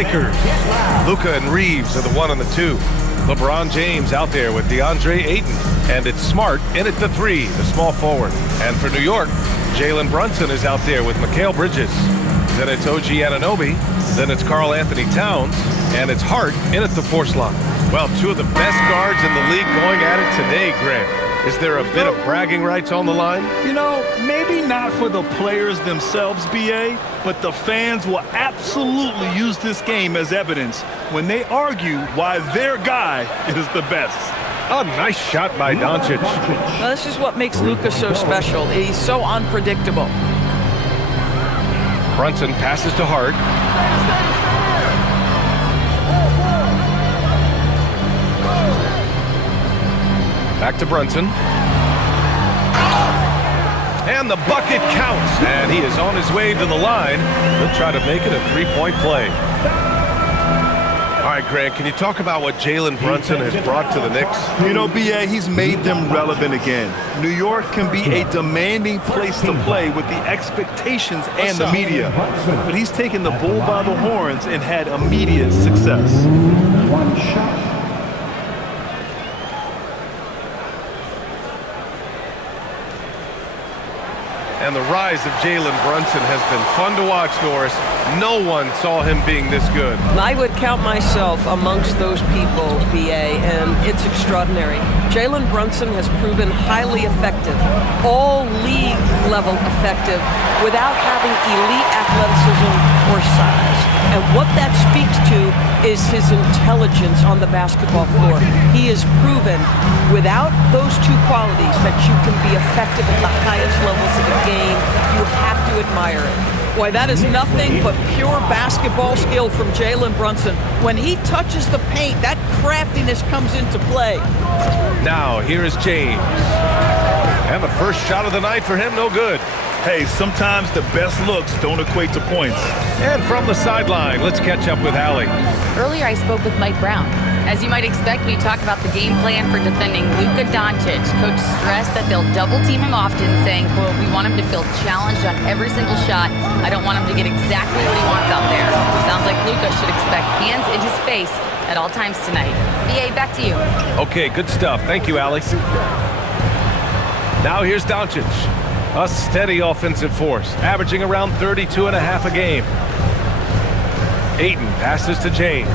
Lakers. Luka and Reeves are the 1 and the 2. LeBron James out there with DeAndre Ayton. And it's Smart in at the 3, the small forward. And for New York, Jalen Brunson is out there with Mikal Bridges. Then it's OG Anunoby. Then it's Karl Anthony Towns. And it's Hart in at the 4 slot. Well, 2 of the best guards in the league going at it today, Grant. Is there a bit of bragging rights on the line? You know, maybe not for the players themselves, BA, but the fans will absolutely use this game as evidence when they argue why their guy is the best. A nice shot by Doncic. Well, this is what makes Luka so special. He's so unpredictable. Brunson passes to Hart. Back to Brunson. And the bucket counts. And he is on his way to the line. He'll try to make it a 3-point play. All right, Grant, can you talk about what Jalen Brunson has brought to the Knicks? You know, BA, he's made them relevant again. New York can be a demanding place to play with the expectations and the media. But he's taken the bull by the horns and had immediate success. One shot. And the rise of Jalen Brunson has been fun to watch, Doris. No one saw him being this good. I would count myself amongst those people, BA, and it's extraordinary. Jalen Brunson has proven highly effective, all league level effective, without having elite athleticism or size. And what that speaks to is his intelligence on the basketball floor. He has proven without those 2 qualities that you can be effective at the highest levels of the game. You have to admire it. Boy, that is nothing but pure basketball skill from Jalen Brunson. When he touches the paint, that craftiness comes into play. Now, here is James. And the first shot of the night for him, no good. Hey, sometimes the best looks don't equate to points. And from the sideline, let's catch up with Allie. Earlier, I spoke with Mike Brown. As you might expect, we talked about the game plan for defending Luka Doncic. Coach stressed that they'll double-team him often, saying, quote, "We want him to feel challenged on every single shot. I don't want him to get exactly what he wants out there." Sounds like Luka should expect hands in his face at all times tonight. BA, back to you. Okay, good stuff. Thank you, Allie. Now here's Doncic. A steady offensive force, averaging around 32.5 a game. Ayton passes to James.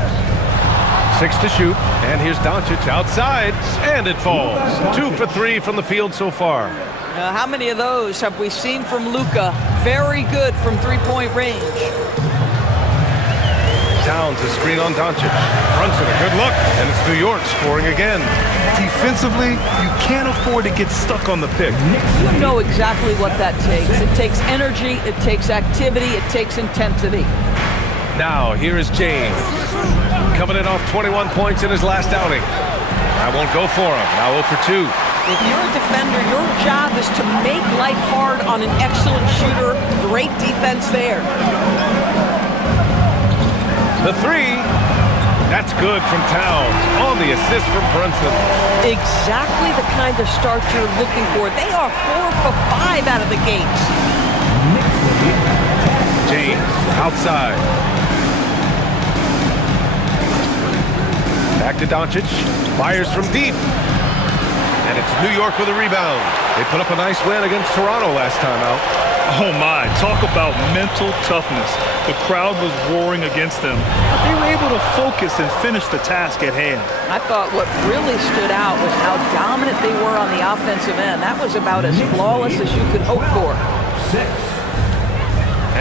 6 to shoot, and here's Doncic outside, and it falls. 2 for 3 from the field so far. How many of those have we seen from Luka? Very good from 3-point range. Towns a screen on Doncic. Brunson a good look, and it's New York scoring again. Defensively, you can't afford to get stuck on the pick. You know exactly what that takes. It takes energy, it takes activity, it takes intensity. Now, here is James. Coming in off 21 points in his last outing. I won't go for him. Now 0 for 2. If you're a defender, your job is to make life hard on an excellent shooter. Great defense there. The 3. That's good from Towns on the assist from Brunson. Exactly the kind of start you're looking for. They are 4 for 5 out of the gates. James outside. Back to Doncic. Fires from deep. And it's New York with a rebound. They put up a nice win against Toronto last time out. Oh my, talk about mental toughness. The crowd was roaring against them, but they were able to focus and finish the task at hand. I thought what really stood out was how dominant they were on the offensive end. That was about as flawless as you could hope for.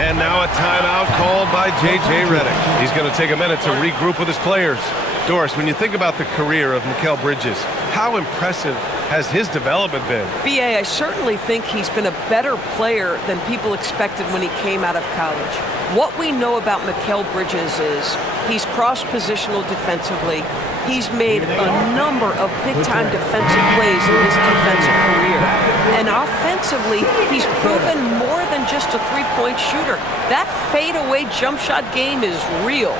And now a timeout called by J.J. Redick. He's going to take a minute to regroup with his players. Doris, when you think about the career of Mikal Bridges, how impressive has his development been? B.A., I certainly think he's been a better player than people expected when he came out of college. What we know about Mikal Bridges is he's cross-positional defensively. He's made a number of big-time defensive plays in his defensive career. And offensively, he's proven more than just a three-point shooter. That fadeaway jump shot game is real.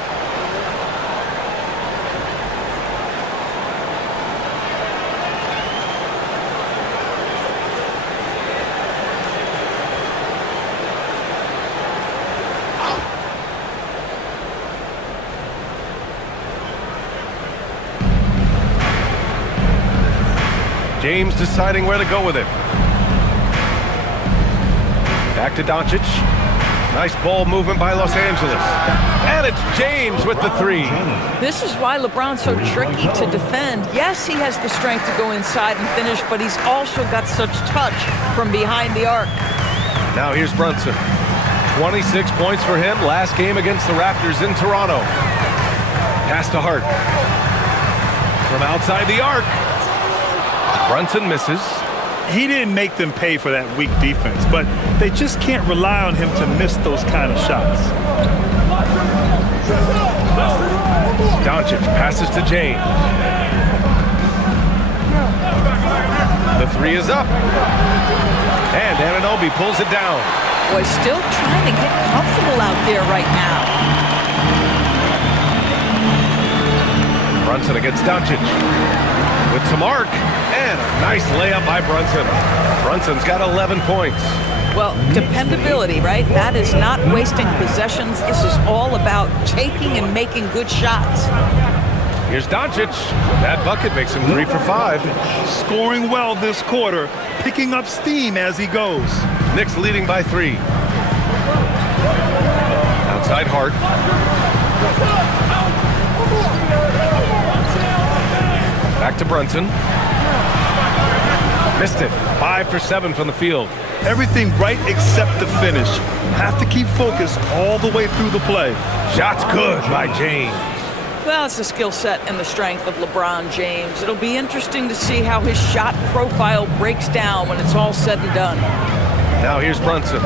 James deciding where to go with it. Back to Doncic. Nice ball movement by Los Angeles. And it's James with the three. This is why LeBron's so tricky to defend. Yes, he has the strength to go inside and finish, but he's also got such touch from behind the arc. Now here's Brunson. 26 points for him last game against the Raptors in Toronto. Pass to Hart. From outside the arc. Brunson misses. He didn't make them pay for that weak defense, but they just can't rely on him to miss those kind of shots. Doncic passes to James. The three is up. And Anunoby pulls it down. Boy, still trying to get comfortable out there right now. Brunson against Doncic. With some arc. And a nice layup by Brunson. Brunson's got 11 points. Well, dependability, right? That is not wasting possessions. This is all about taking and making good shots. Here's Doncic. That bucket makes him 3 for 5. Scoring well this quarter, picking up steam as he goes. Knicks leading by 3. Outside Hart. Back to Brunson. Missed it. 5 for 7 from the field. Everything right except the finish. Have to keep focused all the way through the play. Shot's good by James. Well, it's the skill set and the strength of LeBron James. It'll be interesting to see how his shot profile breaks down when it's all said and done. Now here's Brunson.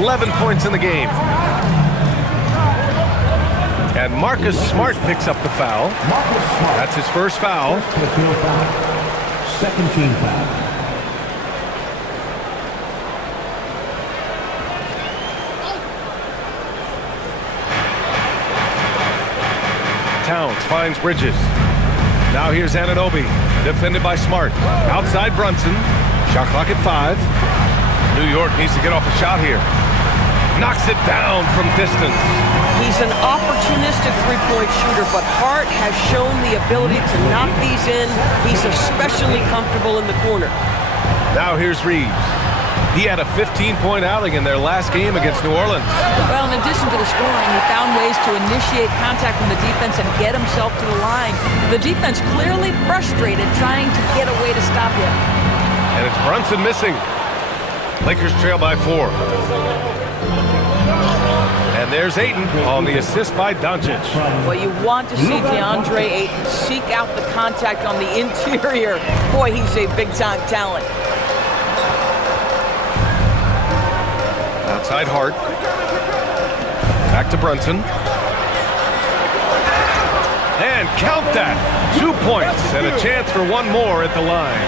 11 points in the game. And Marcus Smart picks up the foul. That's his first foul. Second team foul. Towns finds Bridges. Now here's Anunoby, defended by Smart. Outside Brunson. Shot clock at 5. New York needs to get off a shot here. Knocks it down from distance. He's an opportunistic three-point shooter, but Hart has shown the ability to knock these in. He's especially comfortable in the corner. Now here's Reeves. He had a 15-point outing in their last game against New Orleans. Well, in addition to the scoring, he found ways to initiate contact from the defense and get himself to the line. The defense clearly frustrated, trying to get a way to stop him. And it's Brunson missing. Lakers trail by 4. And there's Ayton on the assist by Doncic. Well, you want to see DeAndre Ayton seek out the contact on the interior. Boy, he's a big-time talent. Outside Hart. Back to Brunson. And count that. 2 points and a chance for one more at the line.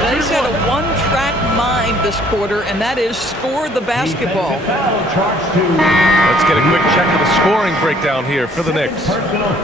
Well, he's had a one-track mind this quarter, and that is score the basketball. Let's get a quick check of the scoring breakdown here for the Knicks.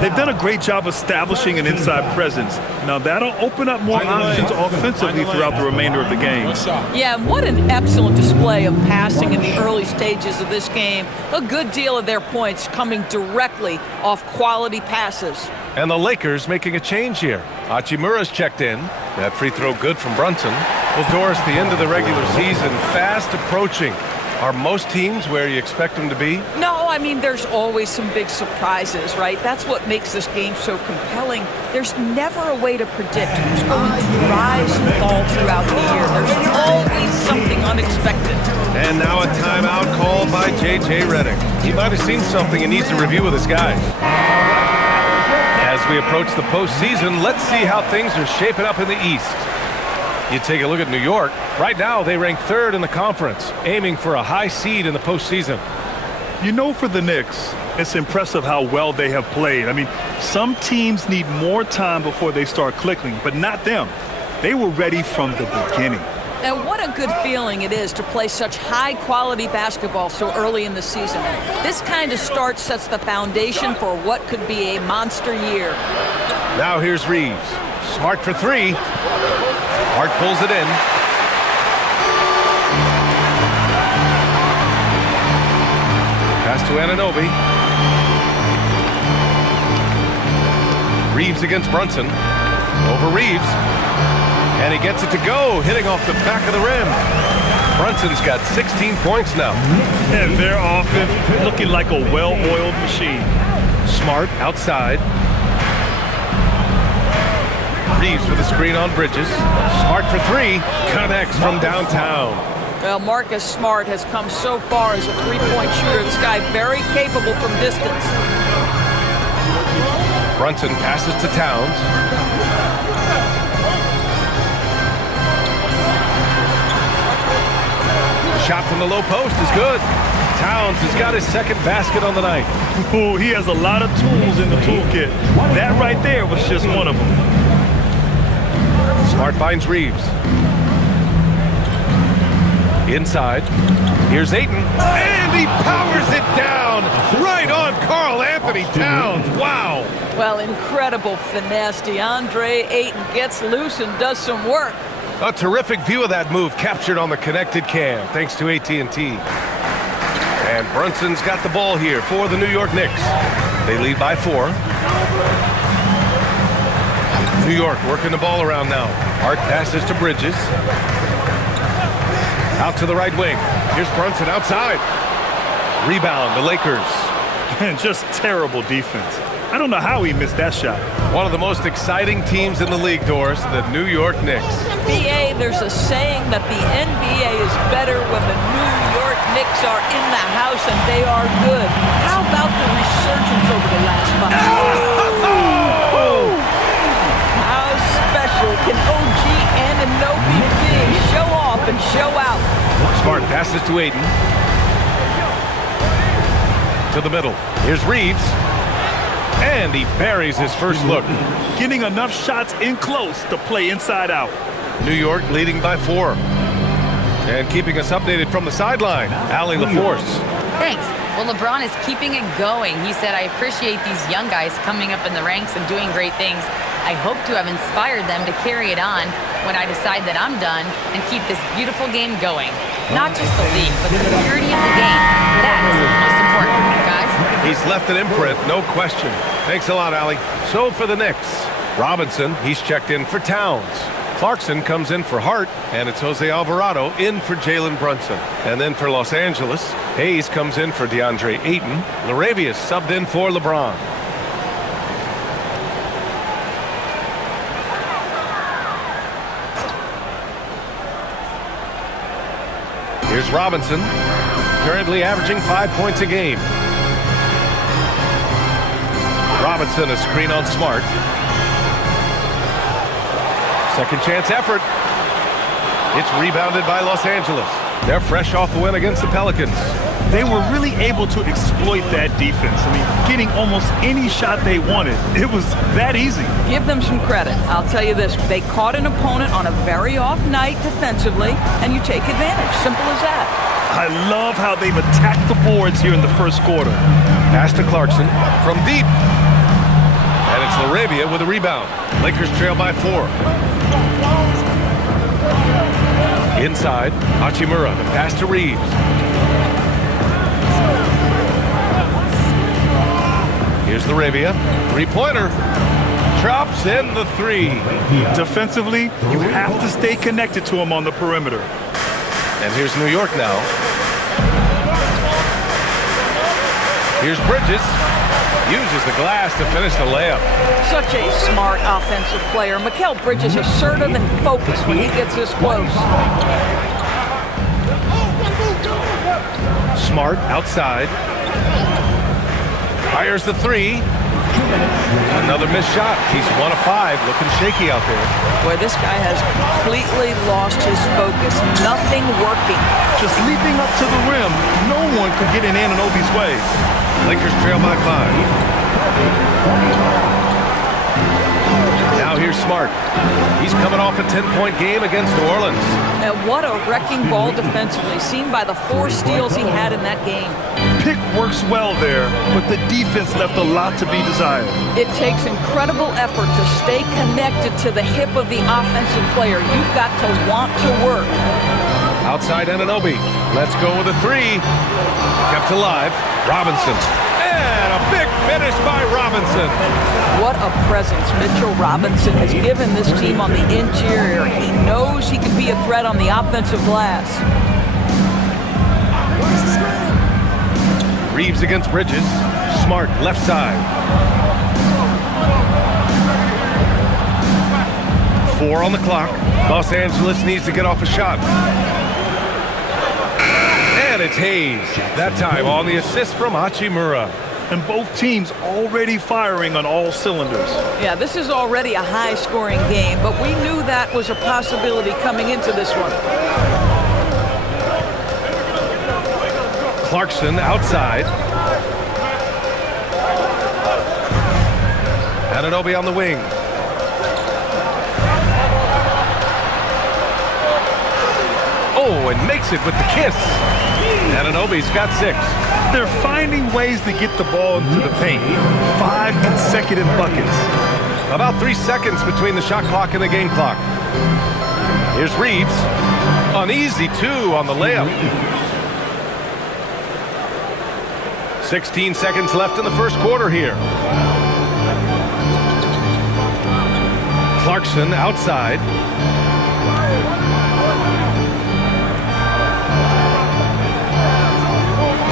They've done a great job establishing an inside presence. Now that'll open up more options offensively throughout the remainder of the game. Yeah, and what an excellent display of passing in the early stages of this game. A good deal of their points coming directly off quality passes. And the Lakers making a change here. Hachimura's checked in. That free throw good from Brunson. Well, Doris, the end of the regular season fast approaching. Are most teams where you expect them to be? No, I mean, there's always some big surprises, right? That's what makes this game so compelling. There's never a way to predict who's going to rise and fall throughout the year. There's always something unexpected. And now a timeout called by J.J. Redick. He might have seen something he needs to review with his guys. As we approach the postseason, let's see how things are shaping up in the East. You take a look at New York. Right now, they rank 3rd in the conference, aiming for a high seed in the postseason. You know, for the Knicks, it's impressive how well they have played. I mean, some teams need more time before they start clicking, but not them. They were ready from the beginning. And what a good feeling it is to play such high-quality basketball so early in the season. This kind of start sets the foundation for what could be a monster year. Now here's Reeves. Smart for 3. Hart pulls it in. Pass to Anunoby. Reeves against Brunson. Over Reeves. And he gets it to go, hitting off the back of the rim. Brunson's got 16 points now. And their offense looking like a well-oiled machine. Smart outside. Reeves with a screen on Bridges. Smart for three. Connects from downtown. Well, Marcus Smart has come so far as a three-point shooter. This guy very capable from distance. Brunson passes to Towns. The shot from the low post is good. Towns has got his second basket on the night. Ooh, he has a lot of tools in the toolkit. That right there was just one of them. Smart finds Reeves. Inside. Here's Ayton. And he powers it down right on Karl Anthony Towns. Wow. Well, incredible finesse. DeAndre Ayton gets loose and does some work. A terrific view of that move captured on the connected cam, thanks to AT&T. And Brunson's got the ball here for the New York Knicks. They lead by 4. New York working the ball around now. Hart passes to Bridges. Out to the right wing. Here's Brunson outside. Rebound, the Lakers. And just terrible defense. I don't know how he missed that shot. One of the most exciting teams in the league, Doris, the New York Knicks. BA, there's a saying that the NBA is better when the New York Knicks are in the house and they are good. How about the resurgence over the last 5 years? How special can OG Anunoby be? Show off and show out. Smart passes to Ayton. To the middle. Here's Reeves. And he buries his first look. Getting enough shots in close to play inside out. New York leading by 4. And keeping us updated from the sideline, Allie LaForce. Thanks. Well, LeBron is keeping it going. He said, I appreciate these young guys coming up in the ranks and doing great things. I hope to have inspired them to carry it on when I decide that I'm done and keep this beautiful game going. Not just the league, but the purity of the game. That is what's most important, guys. He's left an imprint, no question. Thanks a lot, Allie. So for the Knicks, Robinson, he's checked in for Towns. Clarkson comes in for Hart, and it's Jose Alvarado in for Jalen Brunson. And then for Los Angeles, Hayes comes in for DeAndre Ayton. Laravius subbed in for LeBron. Here's Robinson, currently averaging 5 points a game. Robinson, a screen on Smart. Second chance effort. It's rebounded by Los Angeles. They're fresh off a win against the Pelicans. They were really able to exploit that defense. I mean, getting almost any shot they wanted. It was that easy. Give them some credit. I'll tell you this. They caught an opponent on a very off night defensively, and you take advantage. Simple as that. I love how they've attacked the boards here in the first quarter. Pass to Clarkson from deep. And it's Laravia with a rebound. Lakers trail by 4. Inside, Hachimura, the pass to Reeves. Here's Laravia, three-pointer. Drops in the 3. Defensively, you have to stay connected to him on the perimeter. And here's New York now. Here's Bridges. Uses the glass to finish the layup. Such a smart offensive player. Mikal Bridges assertive and focused when he gets this close. Smart outside. Fires the 3. Another missed shot. He's 1 of 5. Looking shaky out there. Boy, this guy has completely lost his focus. Nothing working. Just leaping up to the rim, no one could get in Anunoby's way. Lakers trail by 5. Now here's Smart. He's coming off a 10-point game against New Orleans. And what a wrecking ball defensively, seen by the 4 steals he had in that game. Pick works well there, but the defense left a lot to be desired. It takes incredible effort to stay connected to the hip of the offensive player. You've got to want to work. Outside Anunoby. Let's go with a 3. Kept alive. Robinson. And a Big finish by Robinson. What a presence Mitchell Robinson has given this team on the interior. He knows he can be a threat on the offensive glass. Reeves against Bridges. Smart, left side. 4 on the clock. Los Angeles needs to get off a shot. And it's Hayes. That time on the assist from Hachimura. And both teams already firing on all cylinders. Yeah, this is already a high-scoring game, but we knew that was a possibility coming into this one. Clarkson outside. Anunoby on the wing. Oh, and makes it with the kiss. Anunoby's got 6. They're finding ways to get the ball into the paint. 5 consecutive buckets. About 3 seconds between the shot clock and the game clock. Here's Reeves. An easy 2 on the layup. 16 seconds left in the first quarter here. Clarkson outside.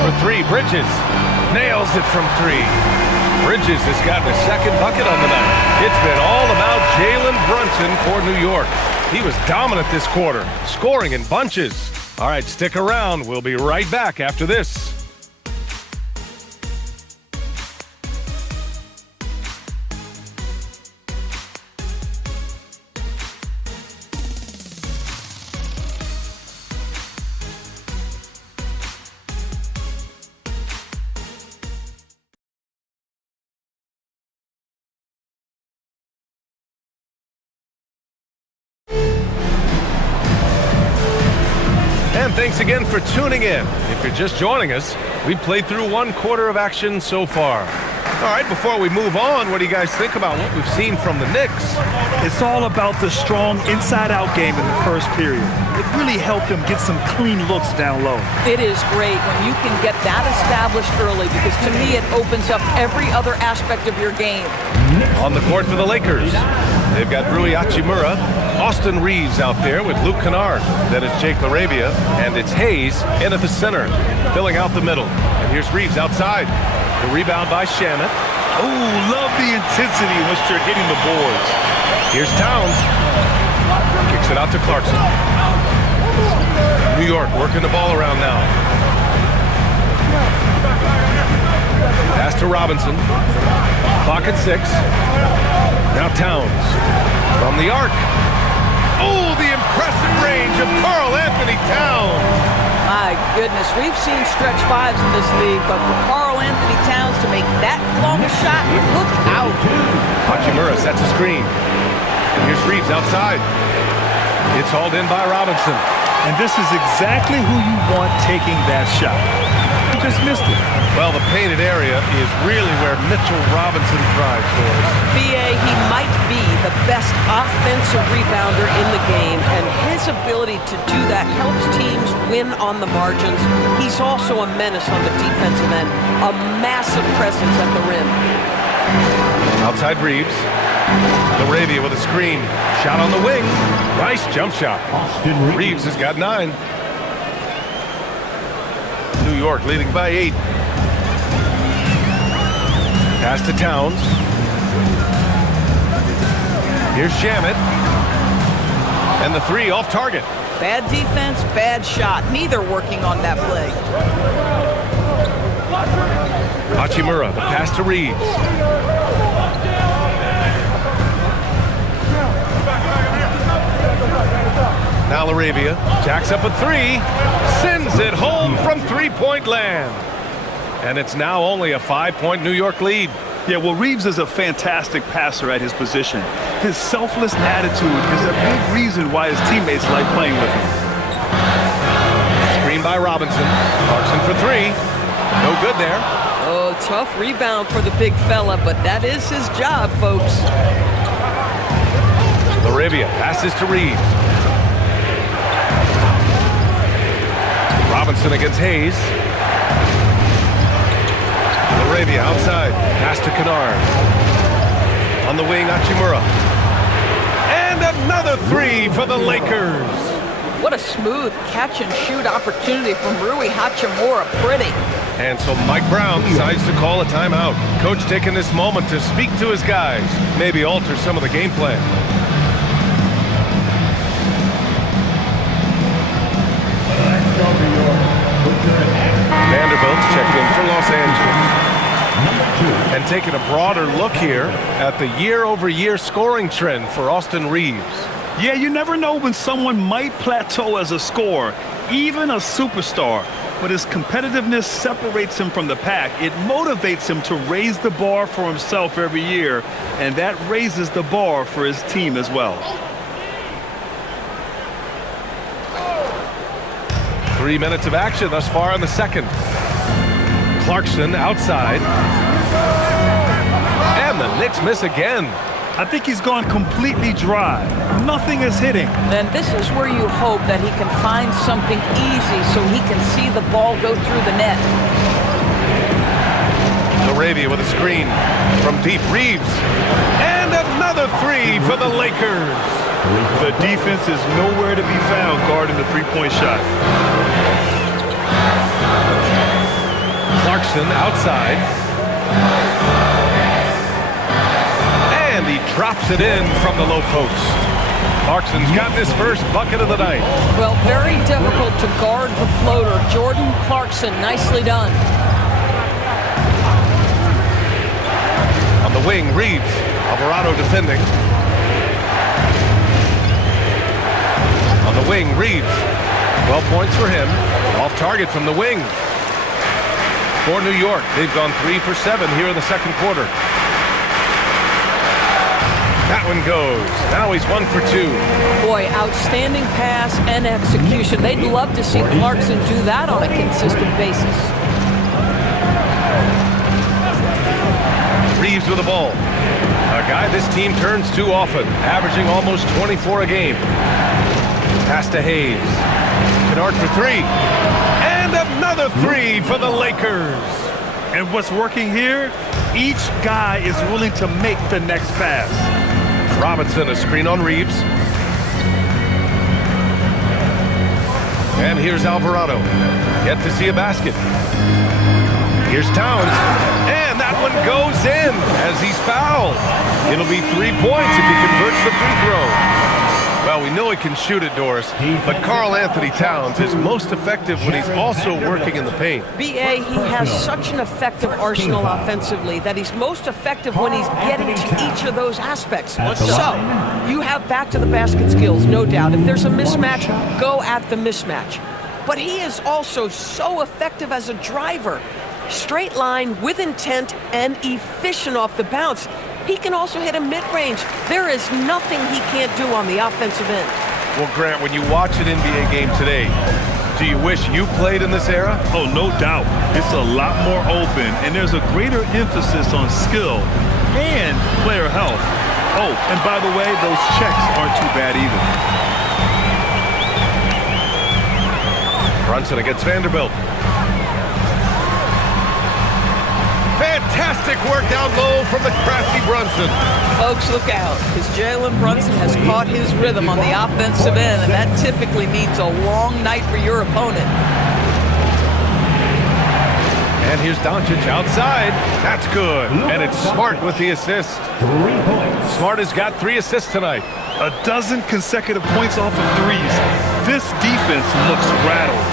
For 3, Bridges nails it from 3. Bridges has gotten a second bucket on the night. It's been all about Jalen Brunson for New York. He was dominant this quarter, scoring in bunches. All right, stick around. We'll be right back after this. And thanks again for tuning in. If you're just joining us, we played through 1 quarter of action so far. All right, before we move on, what do you guys think about what we've seen from the Knicks? It's all about the strong inside-out game in the first period. It really helped them get some clean looks down low. It is great when you can get that established early because to me it opens up every other aspect of your game. On the court for the Lakers, they've got Rui Hachimura, Austin Reeves out there with Luke Kennard. Then it's Jake LaRavia, and it's Hayes in at the center, filling out the middle. And here's Reeves outside. The rebound by Shamet. Oh, love the intensity in which they're hitting the boards. Here's Towns. Kicks it out to Clarkson. New York working the ball around now. Pass to Robinson. Clock at 6. Now Towns from the arc. Oh, the impressive range of Karl Anthony Towns. My goodness, we've seen stretch 5s in this league, but for Karl Anthony Towns to make that long a shot, look out. Hachimura sets a screen. And here's Reeves outside. It's hauled in by Robinson. And this is exactly who you want taking that shot. You just missed it. Well, the painted area is really where Mitchell Robinson thrives for us. BA, he might be the best offensive rebounder in the game, and his ability to do that helps teams win on the margins. He's also a menace on the defensive end, a massive presence at the rim. Outside Reeves. LaRavia with a screen. Shot on the wing. Nice jump shot. Reeves has got 9. New York leading by 8. Pass to Towns. Here's Shamet. And the 3 off target. Bad defense, bad shot. Neither working on that play. Hachimura, the pass to Reeves. Now LaRavia jacks up a 3, sends it home from three-point land. And it's now only a 5-point New York lead. Yeah, well, Reeves is a fantastic passer at his position. His selfless attitude is a big reason why his teammates like playing with him. Screen by Robinson. Clarkson for 3. No good there. Oh, tough rebound for the big fella, but that is his job, folks. LaRavia passes to Reeves. Robinson against Hayes. LaRavia outside. Pass to Kennard. On the wing, Hachimura. And another three for the Lakers. What a smooth catch-and-shoot opportunity from Rui Hachimura. Pretty. And so Mike Brown decides to call a timeout. Coach taking this moment to speak to his guys. Maybe alter some of the game plan. Vanderbilt's checked in for Los Angeles. And taking a broader look here at the year-over-year scoring trend for Austin Reeves. Yeah, you never know when someone might plateau as a scorer, even a superstar. But his competitiveness separates him from the pack. It motivates him to raise the bar for himself every year, and that raises the bar for his team as well. 3 minutes of action thus far in the second. Clarkson outside. And the Knicks miss again. I think he's gone completely dry. Nothing is hitting. Then this is where you hope that he can find something easy so he can see the ball go through the net. LaRavia with a screen from deep. Reeves. And another three for the Lakers. The defense is nowhere to be found guarding the three-point shot. Clarkson outside. And he drops it in from the low post. Clarkson's got his first bucket of the night. Well, very difficult to guard the floater. Jordan Clarkson, nicely done. On the wing, Reeves. Alvarado defending. On the wing, Reeves. 12 points for him. Off target from the wing. For New York, they've gone 3 for 7 here in the second quarter. That one goes. Now he's 1 for 2. Boy, outstanding pass and execution. They'd love to see Clarkson do that on a consistent basis. Reeves with the ball. A guy this team turns to often, averaging almost 24 a game. Pass to Hayes. Kennard for three. And another three for the Lakers. And what's working here? Each guy is willing to make the next pass. Robinson, a screen on Reeves. And here's Alvarado. Yet to see a basket. Here's Towns. And that one goes in as he's fouled. It'll be 3 points if he converts the free throw. Well, we know he can shoot it, Doris, but Karl Anthony Towns is most effective when he's also working in the paint. B.A., he has such an effective arsenal offensively that he's most effective when he's getting to each of those aspects. So, you have back-to-the-basket skills, no doubt. If there's a mismatch, go at the mismatch. But he is also so effective as a driver. Straight line, with intent, and efficient off the bounce. He can also hit a mid-range. There is nothing he can't do on the offensive end. Well, Grant, when you watch an NBA game today, do you wish you played in this era? Oh, no doubt. It's a lot more open, and there's a greater emphasis on skill and player health. Oh, and by the way, those checks aren't too bad either. Brunson against Vanderbilt. Fantastic work down low from the crafty Brunson. Folks, look out, because Jalen Brunson has caught his rhythm on the offensive end, and that typically means a long night for your opponent. And here's Doncic outside. That's good. And it's Smart with the assist. Smart has got 3 assists tonight. A dozen consecutive points off of threes. This defense looks rattled.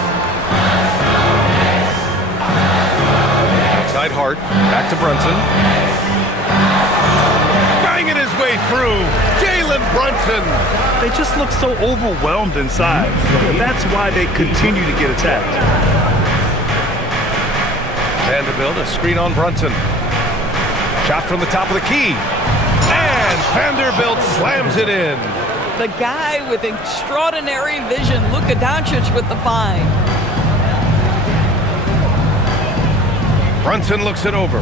Outside Hart, back to Brunson. Banging his way through. Jalen Brunson. They just look so overwhelmed inside. That's why they continue to get attacked. Vanderbilt, a screen on Brunson. Shot from the top of the key. And Vanderbilt slams it in. The guy with extraordinary vision, Luka Doncic with the find. Brunson looks it over.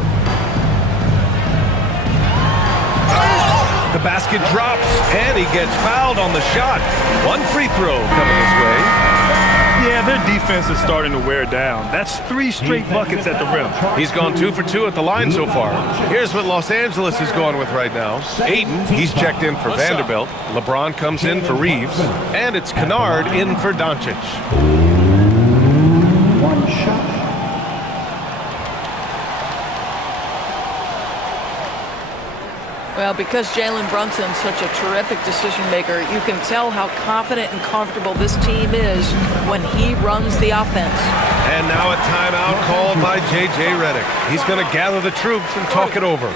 The basket drops, and he gets fouled on the shot. 1 free throw coming his way. Yeah, their defense is starting to wear down. That's 3 straight buckets at the rim. He's gone 2 for 2 at the line so far. Here's what Los Angeles is going with right now. Ayton, he's checked in for Vanderbilt. LeBron comes in for Reeves. And it's Kennard in for Doncic. One shot. Well, because Jalen Brunson's such a terrific decision maker, you can tell how confident and comfortable this team is when he runs the offense. And now a timeout called by J.J. Redick. He's going to gather the troops and talk it over.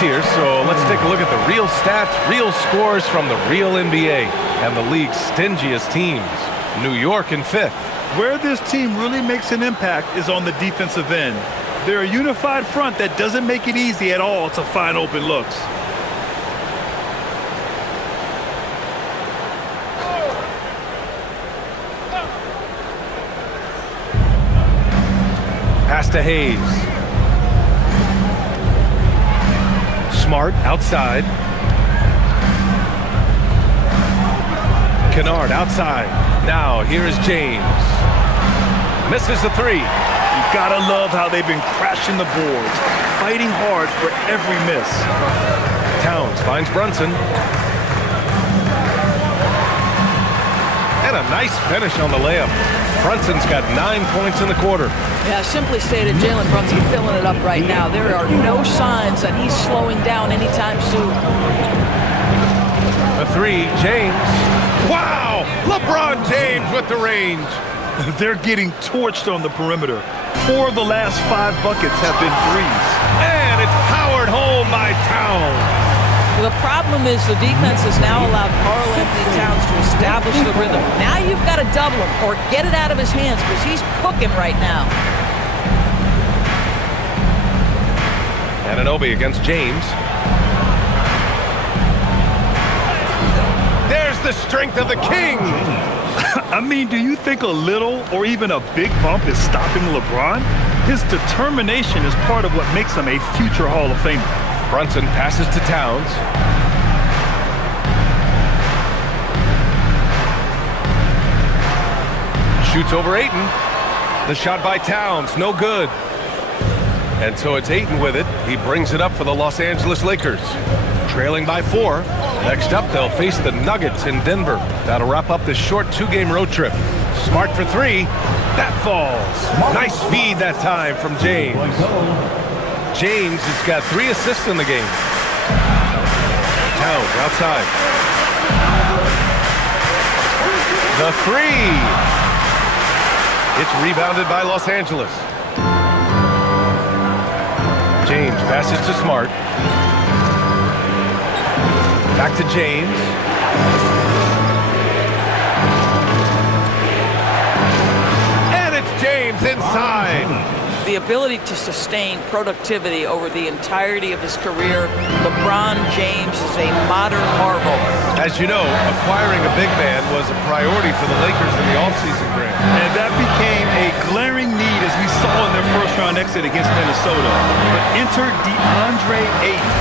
Here, so let's take a look at the real stats, real scores from the real NBA and the league's stingiest teams. New York in 5th. Where this team really makes an impact is on the defensive end. They're a unified front that doesn't make it easy at all to find open looks. Pass to Hayes. Smart outside. Kennard outside. Now here is James. Misses the 3. You gotta love how they've been crashing the boards, fighting hard for every miss. Towns finds Brunson. And a nice finish on the layup. Brunson's got 9 points in the quarter. Yeah, simply stated, Jalen Brunson filling it up right now. There are no signs that he's slowing down anytime soon. The 3, James. Wow! LeBron James with the range. They're getting torched on the perimeter. 4 of the last 5 buckets have been threes. And it's powered home by Towns. The problem is the defense has now allowed Karl Anthony Towns to establish the rhythm. Now you've got to double him or get it out of his hands because he's cooking right now. Anunoby against James. There's the strength of the king. I mean, do you think a little or even a big bump is stopping LeBron? His determination is part of what makes him a future Hall of Famer. Brunson passes to Towns. Shoots over Ayton. The shot by Towns, no good. And so it's Ayton with it. He brings it up for the Los Angeles Lakers. Trailing by 4. Next up, they'll face the Nuggets in Denver. That'll wrap up this short 2-game road trip. Smart for 3. That falls. Nice feed that time from James. James has got 3 assists in the game. Towns outside. The 3. It's rebounded by Los Angeles. James passes to Smart. Back to James. And it's James inside. The ability to sustain productivity over the entirety of his career, LeBron James is a modern marvel. As you know, acquiring a big man was a priority for the Lakers in the offseason, Grant. And that became a glaring need as we saw in their first-round exit against Minnesota. But enter DeAndre Ayton,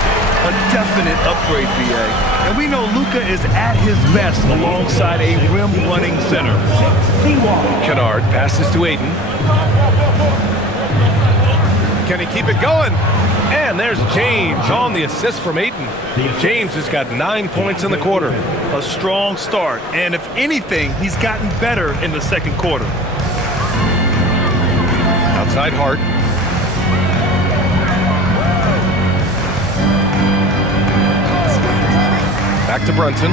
a definite upgrade, BA. And we know Luka is at his best alongside a rim-running center. Kennard passes to Ayton. Can he keep it going? And there's James on the assist from Ayton. James has got 9 points in the quarter. A strong start, and if anything, he's gotten better in the second quarter. Outside Hart. Back to Brunson.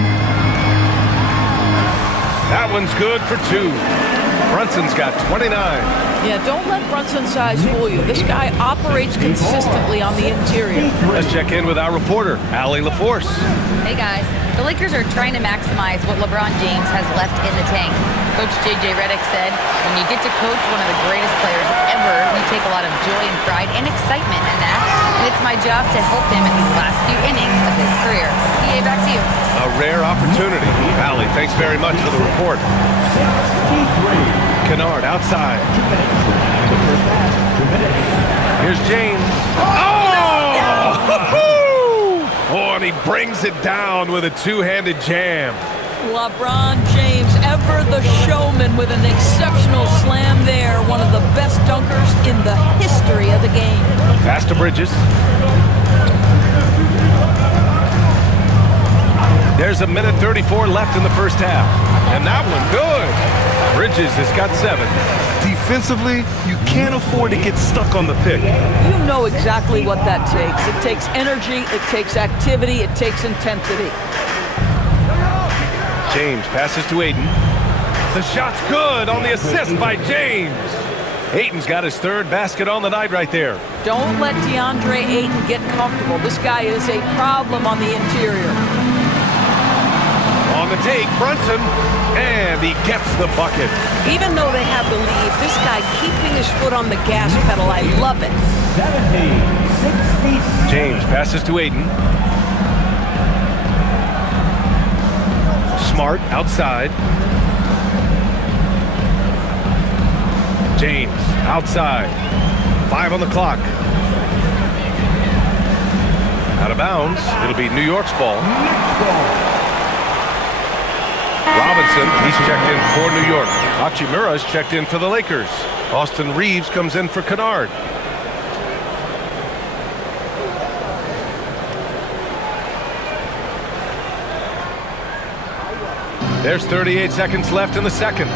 That one's good for 2. Brunson's got 29. Yeah, don't let Brunson's size fool you. This guy operates consistently on the interior. Let's check in with our reporter, Allie LaForce. Hey guys, the Lakers are trying to maximize what LeBron James has left in the tank. Coach J.J. Redick said, when you get to coach one of the greatest players ever, you take a lot of joy and pride and excitement in that. And it's my job to help him in these last few innings of his career. EA, back to you. A rare opportunity. Allie, thanks very much for the report. Kennard outside. Here's James. Oh, and he brings it down with a two-handed jam. LeBron James, ever the showman, with an exceptional slam there. One of the best dunkers in the history of the game. Pass to Bridges. There's a minute 34 left in the first half. And that one, good. Bridges has got 7. Defensively, you can't afford to get stuck on the pick. You know exactly what that takes. It takes energy, it takes activity, it takes intensity. James passes to Ayton. The shot's good on the assist by James. Ayton's got his 3rd basket on the night right there. Don't let DeAndre Ayton get comfortable. This guy is a problem on the interior. On the take, Brunson, and he gets the bucket. Even though they have the lead, this guy keeping his foot on the gas pedal, I love it. 70-60. James passes to Ayton. Smart outside. James outside. 5 on the clock. Out of bounds. It'll be New York's ball. Robinson, he's checked in for New York. Hachimura's checked in for the Lakers. Austin Reeves comes in for Kennard. There's 38 seconds left in the second.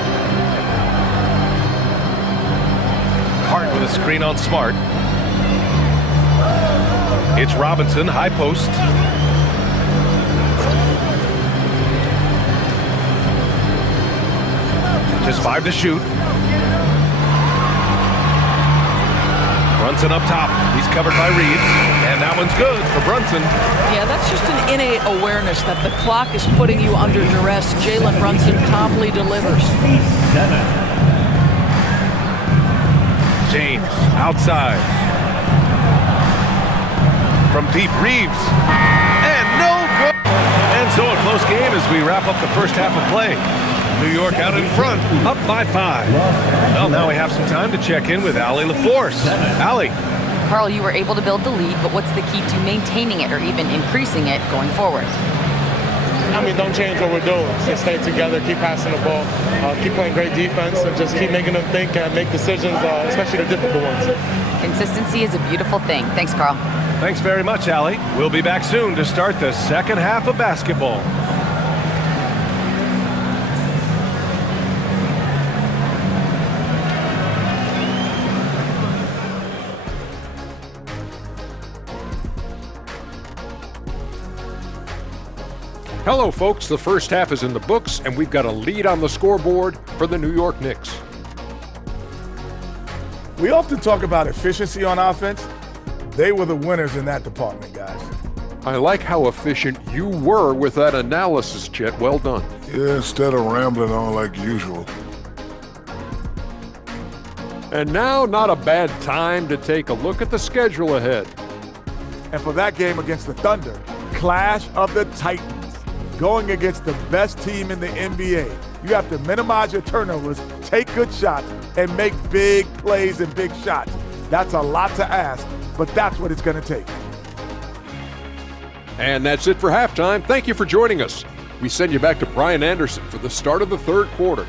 Hart with a screen on Smart. It's Robinson, high post. Just 5 to shoot. Brunson up top. He's covered by Reeves. And that one's good for Brunson. Yeah, that's just an innate awareness that the clock is putting you under duress. Jalen Brunson calmly delivers. James outside. From deep, Reeves. And no good. And so a close game as we wrap up the first half of play. New York out in front, up by 5. Well, now we have some time to check in with Allie LaForce. Allie. Carl, you were able to build the lead, but what's the key to maintaining it or even increasing it going forward? I mean, don't change what we're doing. Just stay together, keep passing the ball, keep playing great defense, and just keep making them think and make decisions, especially the difficult ones. Consistency is a beautiful thing. Thanks, Carl. Thanks very much, Allie. We'll be back soon to start the second half of basketball. Hello, folks. The first half is in the books, and we've got a lead on the scoreboard for the New York Knicks. We often talk about efficiency on offense. They were the winners in that department, guys. I like how efficient you were with that analysis, Chet. Well done. Yeah, instead of rambling on like usual. And now, not a bad time to take a look at the schedule ahead. And for that game against the Thunder, Clash of the Titans. Going against the best team in the NBA, you have to minimize your turnovers, take good shots, and make big plays and big shots. That's a lot to ask, but that's what it's going to take. And that's it for halftime. Thank you for joining us. We send you back to Brian Anderson for the start of the third quarter.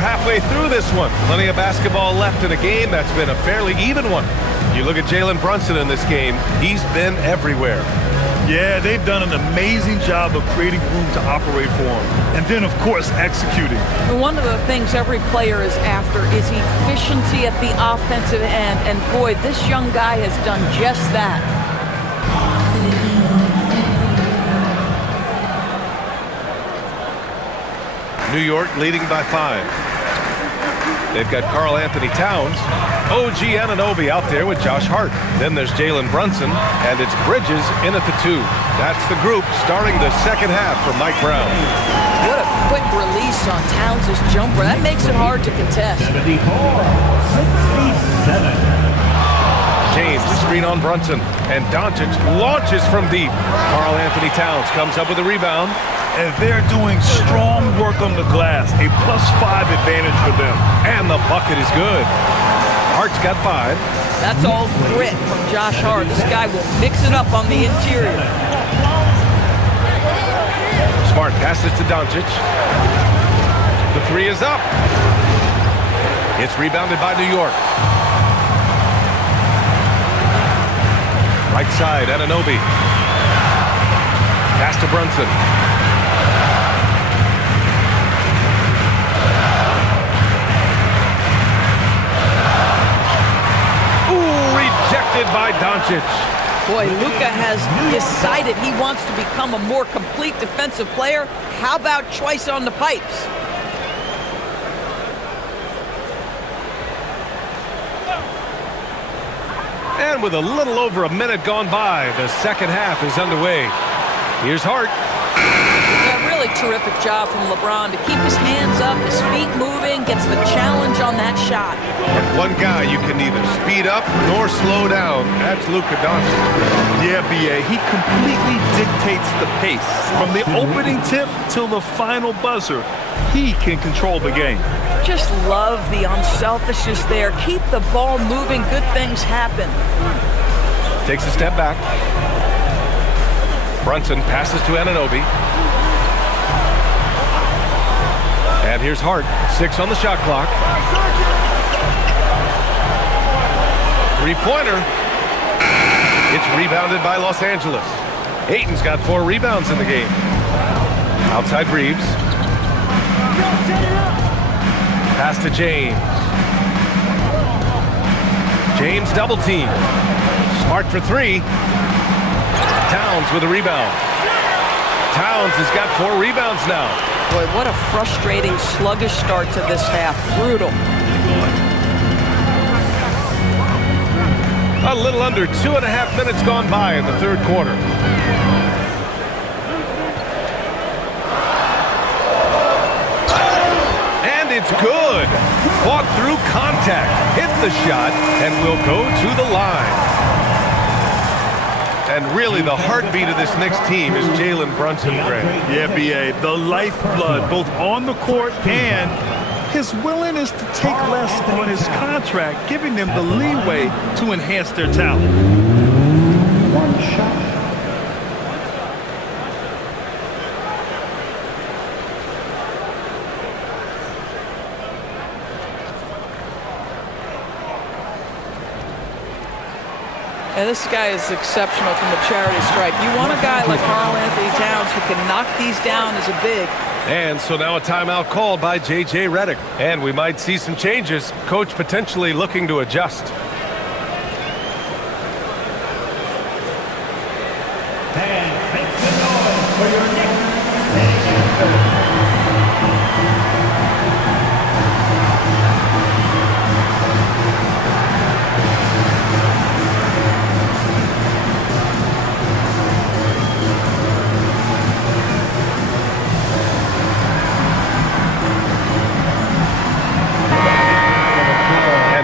Halfway through this one. Plenty of basketball left in a game that's been a fairly even one. You look at Jalen Brunson in this game, he's been everywhere. Yeah, they've done an amazing job of creating room to operate for him. And then, of course, executing. One of the things every player is after is efficiency at the offensive end. And boy, this young guy has done just that. New York leading by 5. They've got Karl Anthony Towns. OG Anunoby out there with Josh Hart. Then there's Jalen Brunson, and it's Bridges in at the 2. That's the group starting the second half for Mike Brown. What a quick release on Towns' jumper. That makes it hard to contest. 74-67. James, the screen on Brunson, and Doncic launches from deep. Karl Anthony Towns comes up with a rebound. And they're doing strong work on the glass, a +5 advantage for them. And the bucket is good. Hart's got 5. That's all grit from Josh Hart. This guy will mix it up on the interior. Smart passes to Doncic. The 3 is up. It's rebounded by New York. Right side, Anunoby. Pass to Brunson. Rejected by Doncic. Boy, Luka has decided he wants to become a more complete defensive player. How about twice on the pipes? And with a little over a minute gone by, the second half is underway. Here's Hart. Yeah, really terrific job from LeBron to keep his hands up, his feet moving, gets the challenge on that shot. And one guy you can neither speed up nor slow down. That's Luka Doncic. Yeah, B.A., he completely dictates the pace. From the opening tip till the final buzzer, he can control the game. Just love the unselfishness there. Keep the ball moving, good things happen. Takes a step back. Brunson passes to Anunoby. And here's Hart, 6 on the shot clock. Three-pointer. It's rebounded by Los Angeles. Ayton's got 4 rebounds in the game. Outside Reeves. Pass to James. James double team. Smart for 3. Towns with a rebound. Towns has got 4 rebounds now. Boy, what a frustrating, sluggish start to this half. Brutal. A little under 2.5 minutes gone by in the third quarter. And it's good. Fought through contact, hit the shot, and will go to the line. And really, the heartbeat of this Knicks team is Jalen Brunson, Greg. Yeah, B.A., the lifeblood, both on the court and his willingness to take less on his contract, giving them the leeway to enhance their talent. One shot. And this guy is exceptional from the charity stripe. You want a guy like Karl Anthony Towns who can knock these down as a big. And so now a timeout called by J.J. Redick. And we might see some changes. Coach potentially looking to adjust. And make some noise for your Knicks.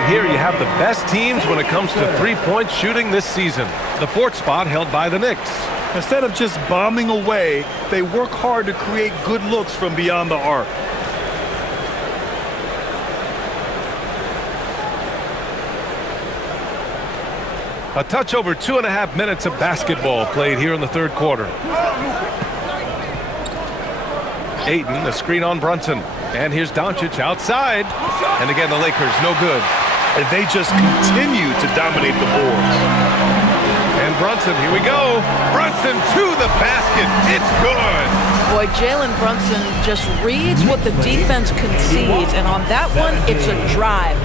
Here you have the best teams when it comes to three-point shooting this season. The 4th spot held by the Knicks. Instead of just bombing away, they work hard to create good looks from beyond the arc. A touch over 2.5 minutes of basketball played here in the third quarter. Ayton, the screen on Brunson. And here's Doncic outside. And again, the Lakers, no good. And they just continue to dominate the boards. And Brunson, here we go. Brunson to the basket. It's good. Boy, Jalen Brunson just reads what the defense concedes, and on that one, it's a drive.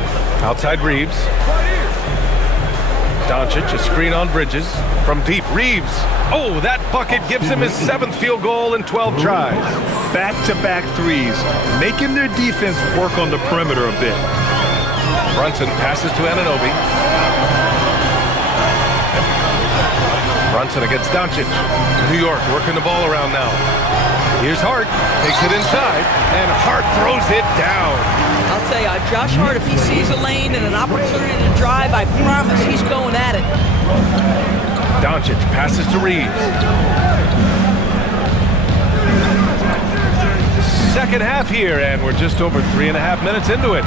Outside Reeves. Doncic, a screen on Bridges. From deep, Reeves. Oh, that bucket gives him his 7th field goal in 12 tries. Back-to-back threes, making their defense work on the perimeter a bit. Brunson passes to Anunoby. Brunson against Doncic. New York working the ball around now. Here's Hart, takes it inside, and Hart throws it down. I'll tell you, Josh Hart, if he sees a lane and an opportunity to drive, I promise he's going at it. Doncic passes to Reeves. Second half here, and we're just over 3.5 minutes into it.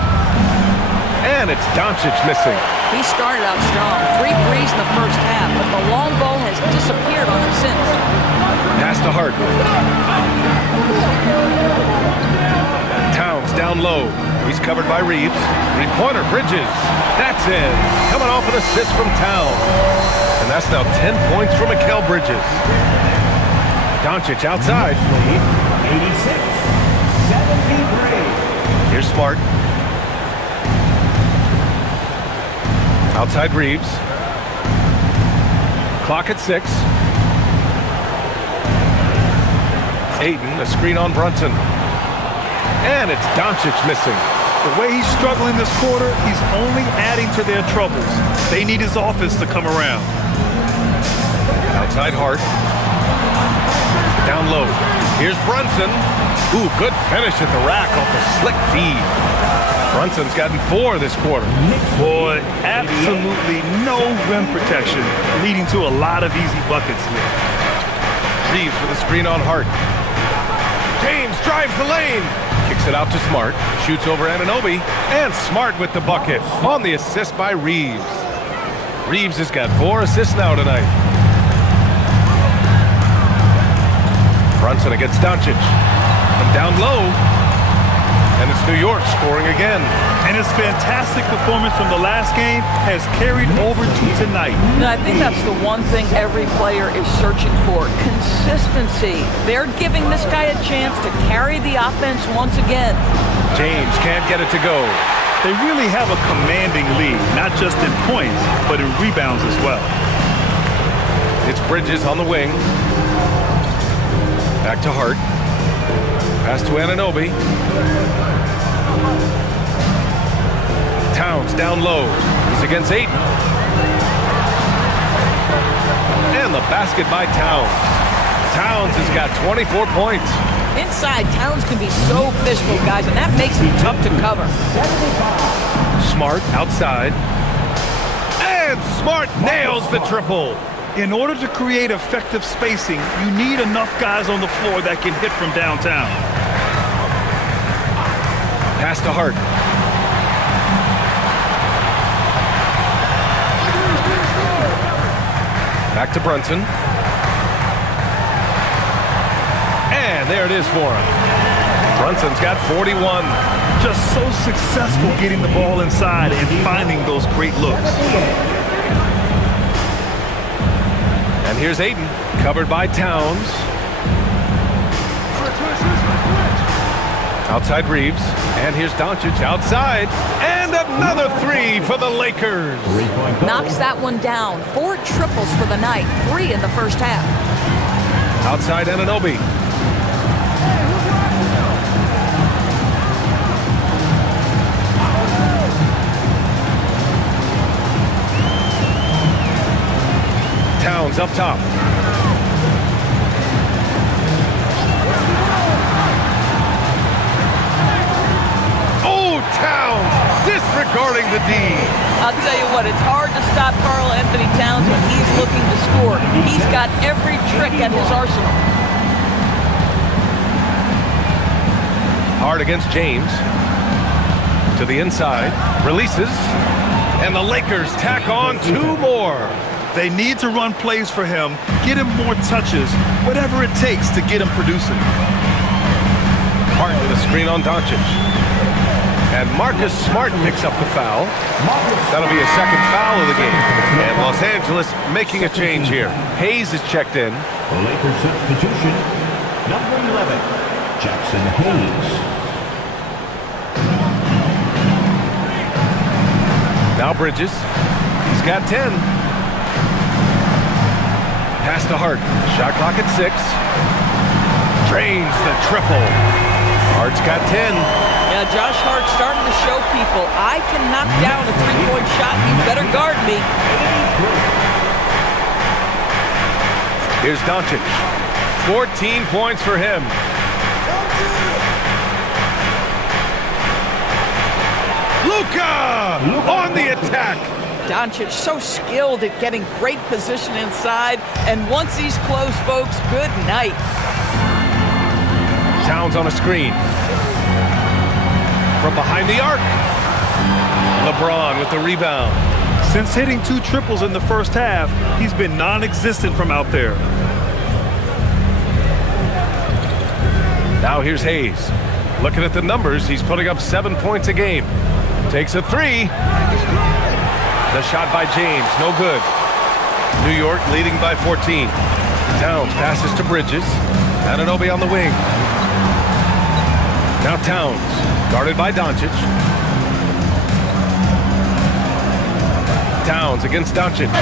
And it's Doncic missing. He started out strong, 3 threes in the first half, but the long ball has disappeared on him since. Pass to Hart. Towns down low. He's covered by Reeves. Three-pointer, Bridges. That's in. Coming off an assist from Towns. And that's now 10 points for Mikal Bridges. Doncic outside. 86-73. Here's Smart. Outside Reeves. Clock at 6. Ayton, a screen on Brunson. And it's Doncic missing. The way he's struggling this quarter, he's only adding to their troubles. They need his offense to come around. Outside Hart. Down low. Here's Brunson. Ooh, good finish at the rack off the slick feed. Brunson's gotten 4 this quarter. Boy, absolutely no rim protection, leading to a lot of easy buckets here. Reeves with a screen on Hart. James drives the lane. Kicks it out to Smart. Shoots over Anunoby. And Smart with the bucket on the assist by Reeves. Reeves has got 4 assists now tonight. Brunson against Doncic. From down low. And it's New York scoring again. And his fantastic performance from the last game has carried over to tonight. And I think that's the one thing every player is searching for, consistency. They're giving this guy a chance to carry the offense once again. James can't get it to go. They really have a commanding lead, not just in points, but in rebounds as well. It's Bridges on the wing. Back to Hart. Pass to Anunoby. Towns down low. He's against Ayton. And the basket by Towns. Towns has got 24 points. Inside, Towns can be so physical, guys, and that makes him tough to cover. Smart outside. And Smart nails the triple. In order to create effective spacing, you need enough guys on the floor that can hit from downtown. Pass to Hart. Back to Brunson. And there it is for him. Brunson's got 41. Just so successful getting the ball inside and finding those great looks. And here's Ayton, covered by Towns. Outside Reeves. And here's Doncic outside. And another 3 for the Lakers. Knocks that one down. 4 triples for the night. 3 in the first half. Outside Anunoby. Towns up top. Oh, Towns disregarding the D. I'll tell you what, it's hard to stop Karl Anthony Towns when he's looking to score. He's got every trick at his arsenal. Hard against James. To the inside. Releases. And the Lakers tack on 2 more. They need to run plays for him, get him more touches, whatever it takes to get him producing. Hart with a screen on Doncic. And Marcus Smart picks up the foul. That'll be a second foul of the game. And Los Angeles making a change here. Hayes is checked in. The Lakers substitution, number 11, Jackson Hayes. Now Bridges. He's got 10. Pass to Hart. Shot clock at 6. Drains the triple. Hart's got 10. Yeah, Josh Hart starting to show people, I can knock down a three-point shot. You better guard me. Here's Doncic. 14 points for him. Luka on the attack. Doncic so skilled at getting great position inside, and once he's close, folks, good night. Towns on a screen. From behind the arc. LeBron with the rebound. Since hitting 2 triples in the first half, he's been non-existent from out there. Now here's Hayes. Looking at the numbers, he's putting up 7 points a game. Takes a 3. The shot by James, no good. New York leading by 14. Towns passes to Bridges. Anunoby on the wing. Now Towns, guarded by Doncic. Towns against Doncic.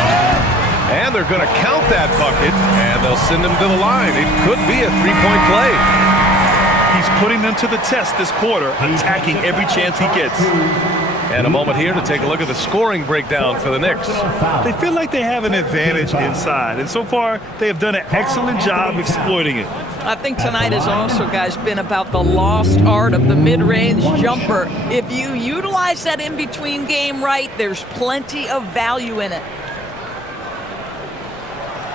And they're going to count that bucket, and they'll send him to the line. It could be a 3-point play. He's putting them to the test this quarter, attacking every chance he gets. And a moment here to take a look at the scoring breakdown for the Knicks. They feel like they have an advantage inside, and so far they have done an excellent job exploiting it. I think tonight has also, guys, been about the lost art of the mid-range jumper. If you utilize that in-between game right, there's plenty of value in it.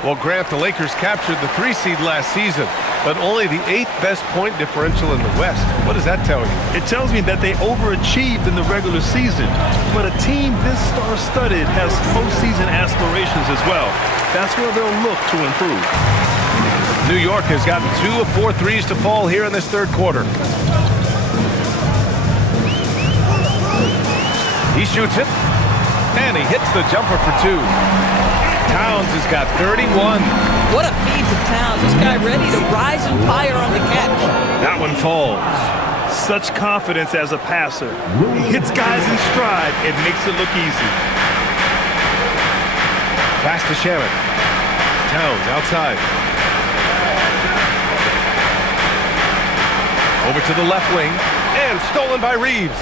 Well, Grant, the Lakers captured the 3 seed last season, but only the 8th best point differential in the West. What does that tell you? It tells me that they overachieved in the regular season, but a team this star-studded has postseason aspirations as well. That's where they'll look to improve. New York has gotten 2 of 4 threes to fall here in this third quarter. He shoots it, and he hits the jumper for 2. Towns has got 31. What a feed to Towns. This guy ready to rise and fire on the catch. That one falls. Such confidence as a passer. He hits guys in stride and makes it look easy. Pass to Shaman. Towns outside. Over to the left wing, and stolen by Reeves.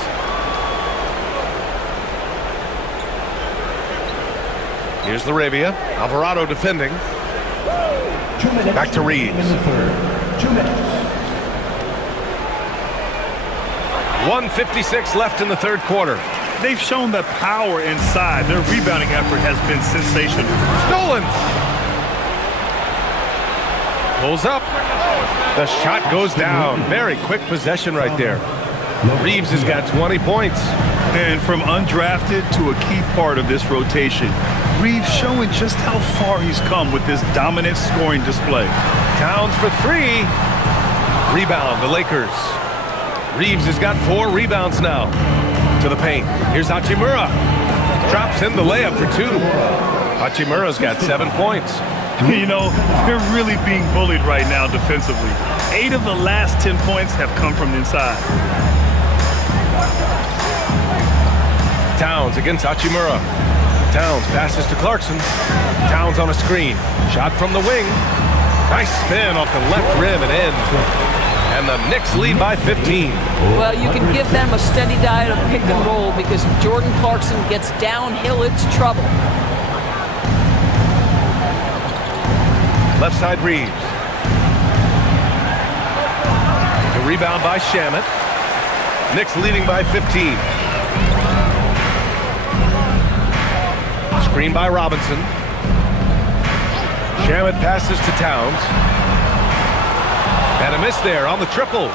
Here's Laravia. Alvarado defending. Back to Reeves. 1:56 left in the third quarter. They've shown that power inside. Their rebounding effort has been sensational. Stolen. Pulls up. The shot goes down. Very quick possession right there. Reeves has got 20 points. And from undrafted to a key part of this rotation, Reeves showing just how far he's come with this dominant scoring display. Towns for 3. Rebound, the Lakers. Reeves has got 4 rebounds now. To the paint. Here's Hachimura. Drops in the layup for 2. Hachimura's got 7 points. You know, they're really being bullied right now defensively. 8 of the last 10 points have come from inside. Towns against Hachimura. Towns passes to Clarkson. Towns on a screen. Shot from the wing. Nice spin off the left rim and in. And the Knicks lead by 15. Well, you can give them a steady diet of pick and roll because if Jordan Clarkson gets downhill, it's trouble. Left side Reeves. The rebound by Shamet. Knicks leading by 15. Screen by Robinson. Shamet passes to Towns. And a miss there on the triple.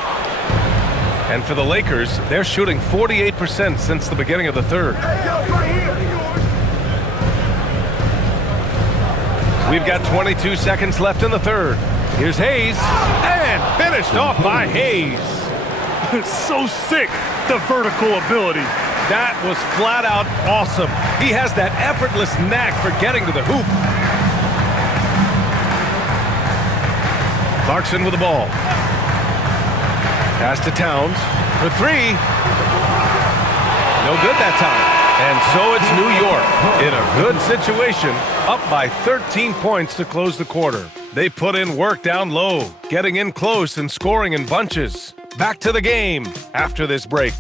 And for the Lakers, they're shooting 48% since the beginning of the third. We've got 22 seconds left in the third. Here's Hayes. And finished off by Hayes. So sick, the vertical ability. That was flat out awesome. He has that effortless knack for getting to the hoop. Clarkson with the ball. Pass to Towns for 3. No good that time. And so it's New York in a good situation, up by 13 points to close the quarter. They put in work down low, getting in close and scoring in bunches. Back to the game after this break.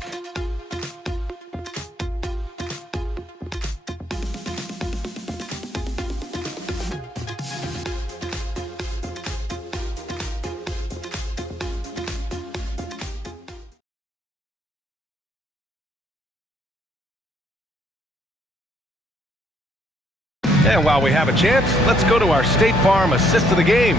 And while we have a chance, let's go to our State Farm assist of the game.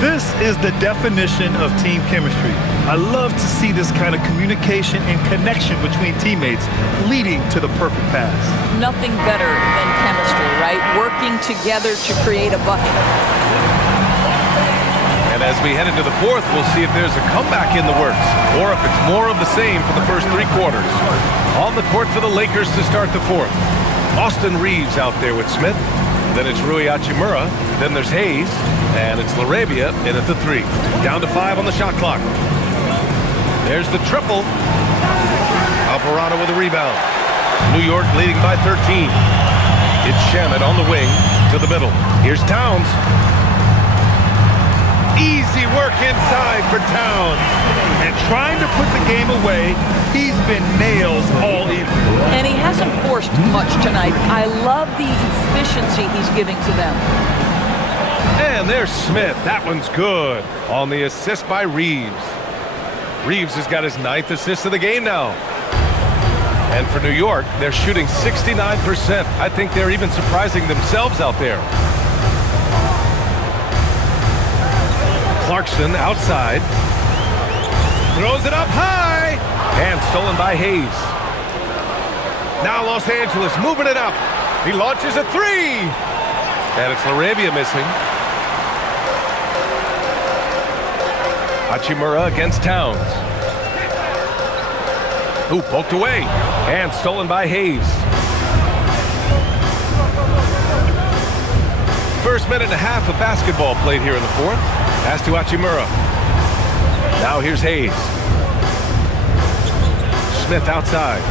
This is the definition of team chemistry. I love to see this kind of communication and connection between teammates leading to the perfect pass. Nothing better than chemistry, right? Working together to create a bucket. And as we head into the fourth, we'll see if there's a comeback in the works or if it's more of the same for the first 3 quarters. On the court for the Lakers to start the fourth. Austin Reeves out there with Smith. Then it's Rui Hachimura. Then there's Hayes. And it's LaRavia in at the 3. Down to 5 on the shot clock. There's the triple. Alvarado with a rebound. New York leading by 13. It's Shamet on the wing to the middle. Here's Towns. Easy work inside for Towns. And trying to put the game away, he's been nails all evening. And he hasn't forced much tonight. I love the efficiency he's giving to them. And there's Smith. That one's good on the assist by Reeves. Reeves has got his 9th assist of the game now. And for New York, they're shooting 69%. I think they're even surprising themselves out there. Clarkson outside. Throws it up high. And stolen by Hayes. Now Los Angeles moving it up. He launches a 3. And it's LaRavia missing. Hachimura against Towns. Ooh, poked away. And stolen by Hayes. First minute and a half of basketball played here in the fourth. Pass to Hachimura. Now here's Hayes. Smith outside.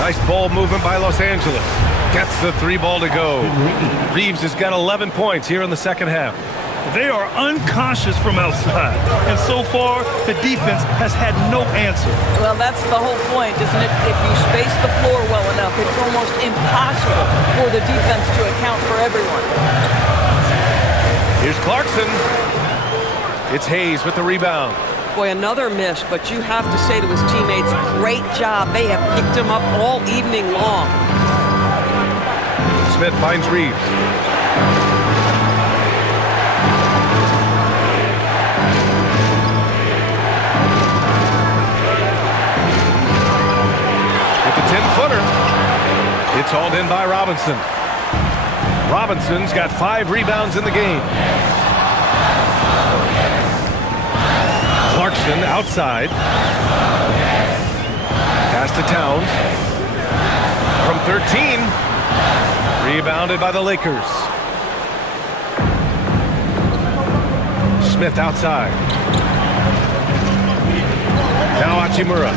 Nice ball movement by Los Angeles. Gets the 3 ball to go. Reeves has got 11 points here in the second half. They are unconscious from outside. And so far, the defense has had no answer. Well, that's the whole point, isn't it? If you space the floor well enough, it's almost impossible for the defense to account for everyone. Here's Clarkson. It's Hayes with the rebound. Boy, another miss, but you have to say to his teammates, great job. They have picked him up all evening long. Smith finds Reeves. With the 10-footer, it's hauled in by Robinson. Robinson's got 5 rebounds in the game. Clarkson outside. Pass to Towns. From 13. Rebounded by the Lakers. Smith outside. Now Hachimura.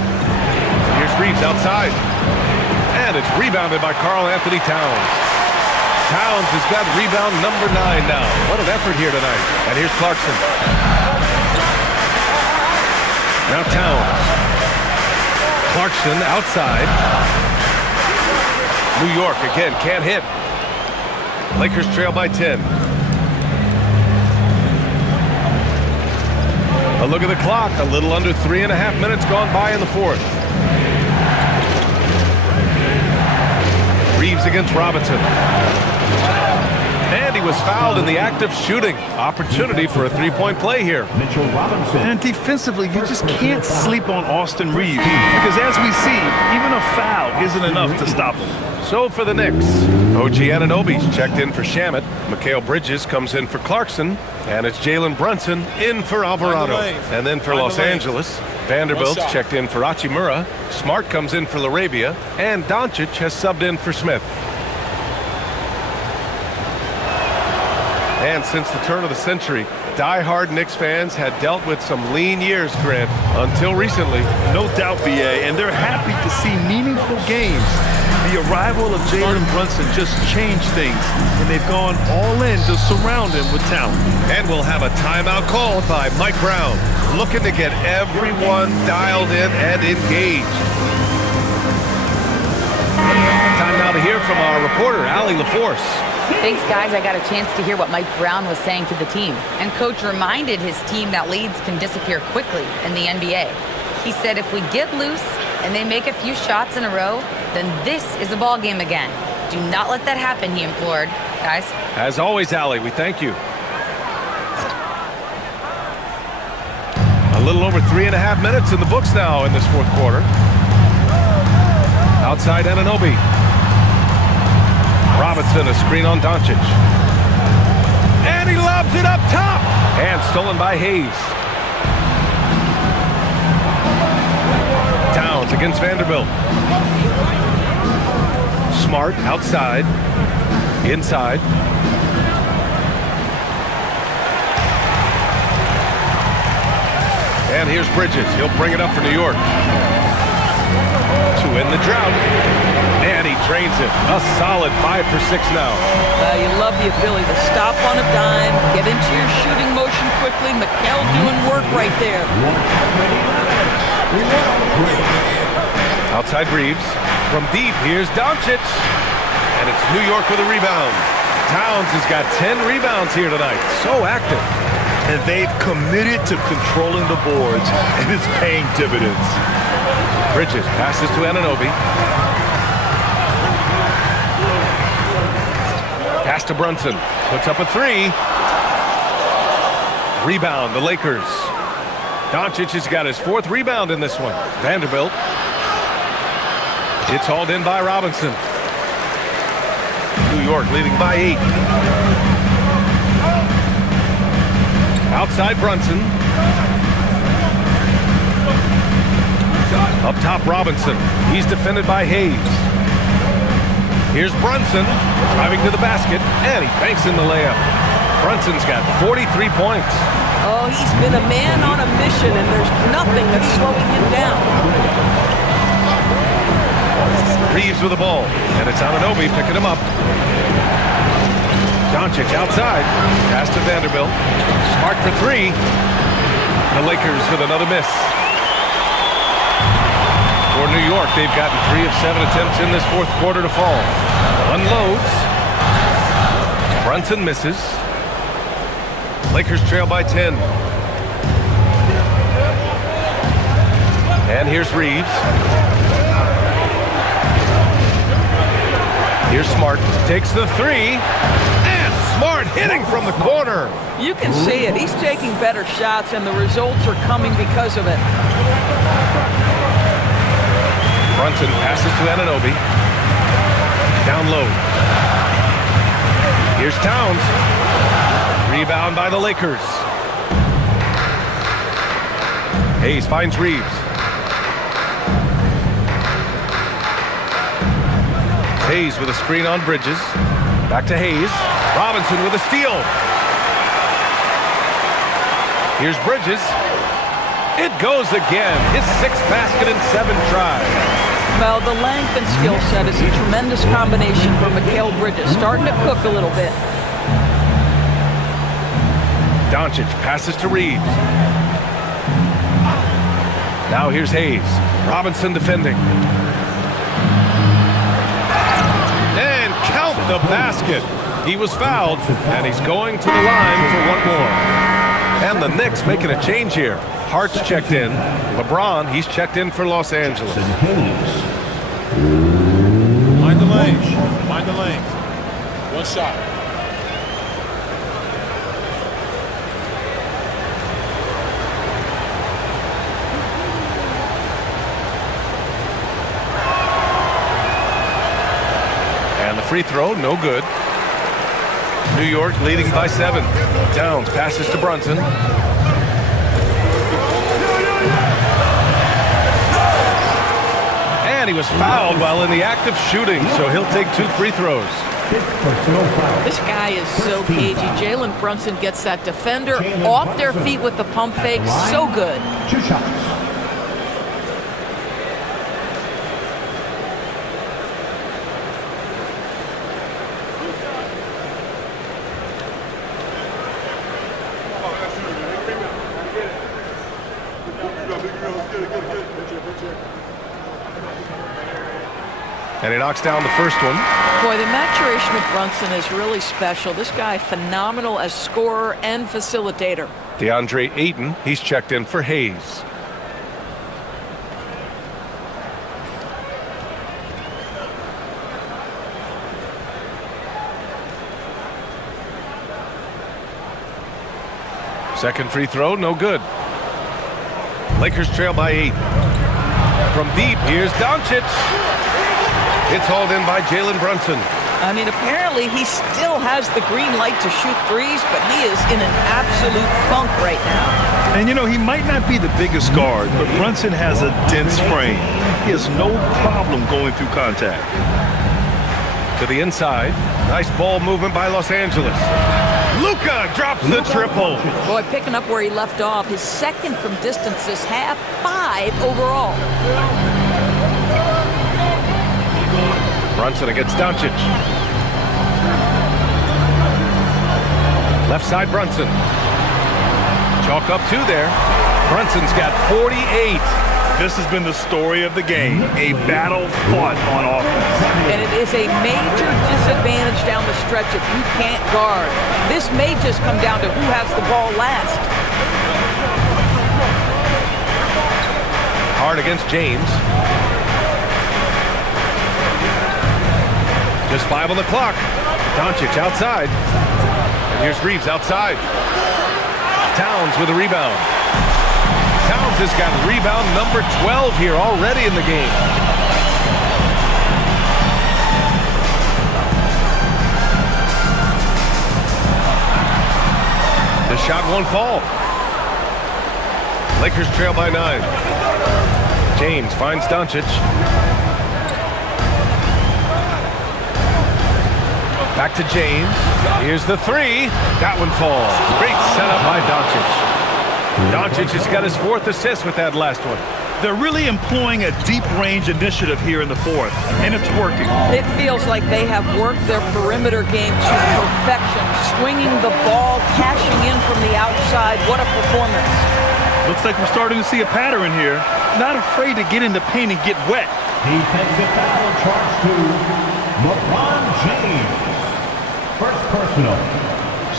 Here's Reeves outside. And it's rebounded by Karl Anthony Towns. Towns has got rebound number 9 now. What an effort here tonight. And here's Clarkson. Now Towns. Clarkson outside. New York again can't hit. Lakers trail by 10. A look at the clock. A little under 3.5 minutes gone by in the fourth. Reeves against Robinson. And he was fouled in the act of shooting. Opportunity for a 3-point play here. And defensively, you just can't sleep on Austin Reeves. Because as we see, even a foul isn't enough to stop him. So for the Knicks, OG Anunoby's checked in for Shamet. Mikal Bridges comes in for Clarkson. And it's Jalen Brunson in for Alvarado. And then for Los Angeles, Vanderbilt's checked in for Hachimura. Smart comes in for LaRavia. And Doncic has subbed in for Smith. And since the turn of the century, Die-hard Knicks fans had dealt with some lean years, Grant, until recently. No doubt, BA, and they're happy to see meaningful games. The arrival of Jalen Brunson just changed things, and they've gone all in to surround him with talent. And we'll have a timeout called by Mike Brown, looking to get everyone dialed in and engaged. Time now to hear from our reporter, Allie LaForce. Thanks, guys. I got a chance to hear what Mike Brown was saying to the team. And Coach reminded his team that leads can disappear quickly in the NBA. He said if we get loose and they make a few shots in a row, then this is a ball game again. Do not let that happen, he implored. Guys? As always, Allie, we thank you. A little over 3.5 minutes in the books now in this fourth quarter. Outside Anunoby. Robinson, a screen on Doncic. And he lobs it up top. And stolen by Hayes. Towns against Vanderbilt. Smart outside. Inside. And here's Bridges. He'll bring it up for New York. To end the drought. And he drains it. A solid 5 for 6 now. You love the ability to stop on a dime, get into your shooting motion quickly. Mikal doing work right there. Outside Reeves. From deep, here's Doncic. And it's New York with a rebound. Towns has got 10 rebounds here tonight. So active. And they've committed to controlling the boards, and it's paying dividends. Bridges passes to Anunoby. Pass to Brunson. Puts up a 3. Rebound, the Lakers. Doncic has got his 4th rebound in this one. Vanderbilt. It's hauled in by Robinson. New York leading by 8. Outside Brunson. Up top Robinson. He's defended by Hayes. Here's Brunson driving to the basket, and he banks in the layup. Brunson's got 43 points. Oh, he's been a man on a mission, and there's nothing that's slowing him down. Reeves with the ball, and it's Anunoby picking him up. Doncic outside. Pass to Vanderbilt. Smart for 3. The Lakers with another miss. For New York, they've gotten 3 of 7 attempts in this fourth quarter to fall. Unloads. Brunson misses. Lakers trail by 10. And here's Reeves. Here's Smart. Takes the 3. And Smart hitting from the corner. You can see it. He's taking better shots, and the results are coming because of it. Brunson passes to Anunoby. Down low. Here's Towns. Rebound by the Lakers. Hayes finds Reeves. Hayes with a screen on Bridges. Back to Hayes. Robinson with a steal. Here's Bridges. It goes again. His 6th basket in 7 tries. Well, the length and skill set is a tremendous combination for Mikal Bridges. Starting to cook a little bit. Doncic passes to Reeves. Now here's Hayes. Robinson defending. And count the basket. He was fouled, and he's going to the line for 1 more. And the Knicks making a change here. Hart's checked in. LeBron, he's checked in for Los Angeles. Mind the lane. Mind the lane. 1 shot. And the free throw, no good. New York leading by 7. Towns passes to Brunson. And he was fouled while in the act of shooting, so he'll take 2 free throws. personal foul. This guy is so cagey. Jalen Brunson gets that defender off their feet with the pump fake. So good. 2 shots. And he knocks down the first one. Boy, the maturation of Brunson is really special. This guy, phenomenal as scorer and facilitator. DeAndre Ayton, he's checked in for Hayes. Second free throw, no good. Lakers trail by 8. From deep, here's Doncic. It's hauled in by Jalen Brunson. I mean, apparently he still has the green light to shoot threes, but he is in an absolute funk right now. And, you know, he might not be the biggest guard, but Brunson has a dense frame. He has no problem going through contact. To the inside. Nice ball movement by Los Angeles. Luka drops the triple. Boy, picking up where he left off. His second from distance this half, 5 overall. Brunson against Doncic. Left side Brunson. Chalk up 2 there. Brunson's got 48. This has been the story of the game, a battle fought on offense. And it is a major disadvantage down the stretch if you can't guard. This may just come down to who has the ball last. Hard against James. Just 5 on the clock. Doncic outside. And here's Reeves outside. Towns with a rebound. Towns has got rebound number 12 here already in the game. The shot won't fall. Lakers trail by 9. James finds Doncic. Back to James. Here's the 3. That one falls. Great setup by Doncic. Doncic has got his 4th assist with that last one. They're really employing a deep range initiative here in the 4th, and it's working. It feels like they have worked their perimeter game to perfection, swinging the ball, cashing in from the outside. What a performance. Looks like we're starting to see a pattern here. Not afraid to get in the paint and get wet. Defensive foul charged to LeBron James. First personal.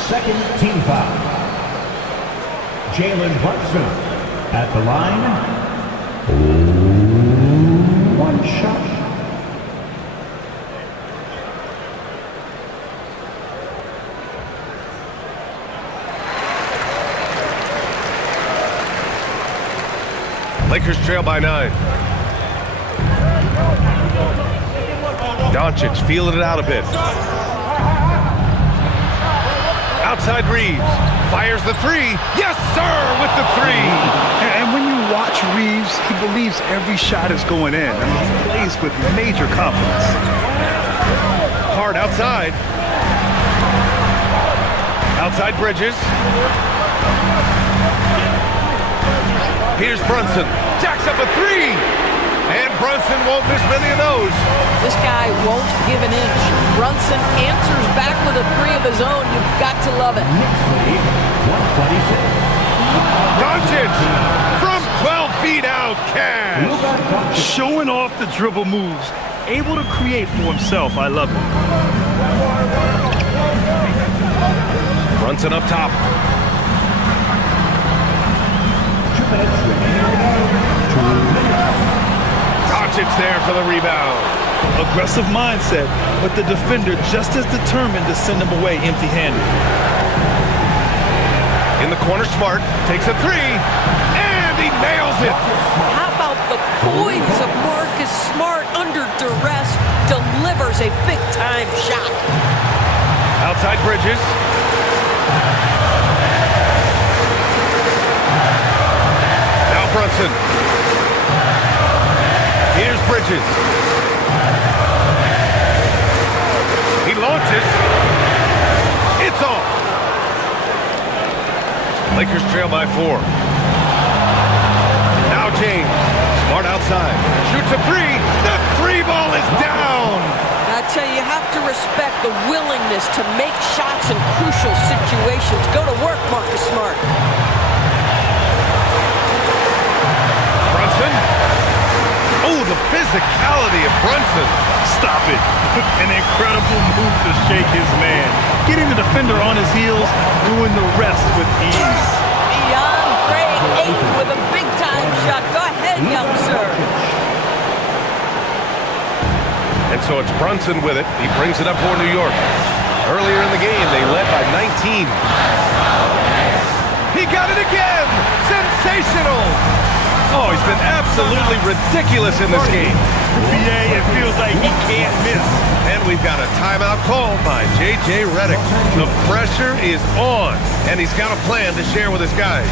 Second team foul. Jalen Brunson at the line. 1 shot. Lakers trail by 9. Doncic feeling it out a bit. Outside Reeves. Fires the 3. Yes, sir, with the 3. And when you watch Reeves, he believes every shot is going in. I mean, he plays with major confidence. Hard outside. Outside Bridges. Here's Brunson. Jacks up a 3. And Brunson won't miss many of those. This guy won't give an inch. Brunson answers back with a 3 of his own. You've got to love it. Knicks lead, 126. Doncic from 12 feet out, cash. Showing off the dribble moves. Able to create for himself. I love it. Brunson up top. 2 minutes remaining. 2 minutes. Doncic's there for the rebound. Aggressive mindset, but the defender just as determined to send him away empty-handed. In the corner, Smart takes a 3, and he nails it. How about the poise of Marcus Smart under duress? Delivers a big-time shot. Outside Bridges. Now Brunson. Here's Bridges. He launches Lakers trail by 4. Now James. Smart outside. Shoots a 3. The 3 ball is down. I tell you, you have to respect the willingness to make shots in crucial situations. Go to work, Marcus Smart. Brunson. Oh, the physicality of Brunson. Stop it. An incredible move to shake his man. Getting the defender on his heels, doing the rest with ease. DeAndre Ayton with a big-time shot. Go ahead, young sir. And so it's Brunson with it. He brings it up for New York. Earlier in the game, they led by 19. He got it again! Sensational! Oh, he's been absolutely ridiculous in this game. BA, it feels like he can't miss. And we've got a timeout called by J.J. Redick. The pressure is on, and he's got a plan to share with his guys.